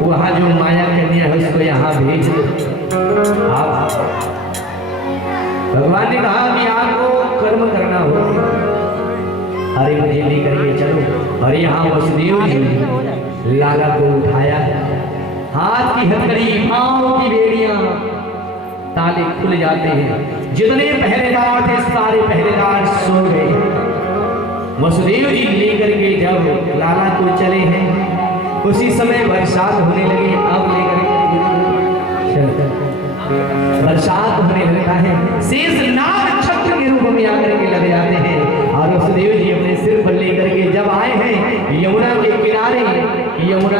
वहां जो माया कन्या है उसको यहाँ भेज दो। आप भगवान ने कहा कि आपको कर्म करना होगा, अरे मुझे लेकर के चलो। और यहाँ वसुदेव जी ने लाला को उठाया, हाथ की हथकड़ी, पांव की बेड़ियां, ताले खुल जाते हैं। जितने पहरेदार थे सारे पहरेदार सो गए। वसुदेव जी लेकर के जब लाला को चले हैं उसी समय बरसात होने लगी। अब लेकर बरसात होने लगता है, शेष नाग छत्र के रूप में आकर के लग जाते हैं। और वसुदेव जी अपने सिर पर लेकर के जब आए हैं यमुना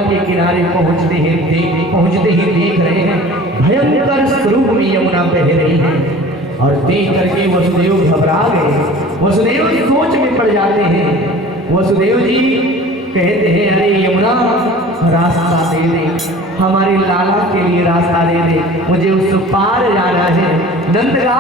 के किनारे पहुंचते ही देख रहे हैं भयंकर स्वरूप में यमुना बह रही है। और देख करके वसुदेव घबरा गए। वसुदेव सोच में पड़ जाते हैं। वसुदेव जी कहते हैं, अरे यमुना रास्ता दे दे, हमारे लाला के लिए रास्ता दे दे, मुझे उस पार जाना है। नंद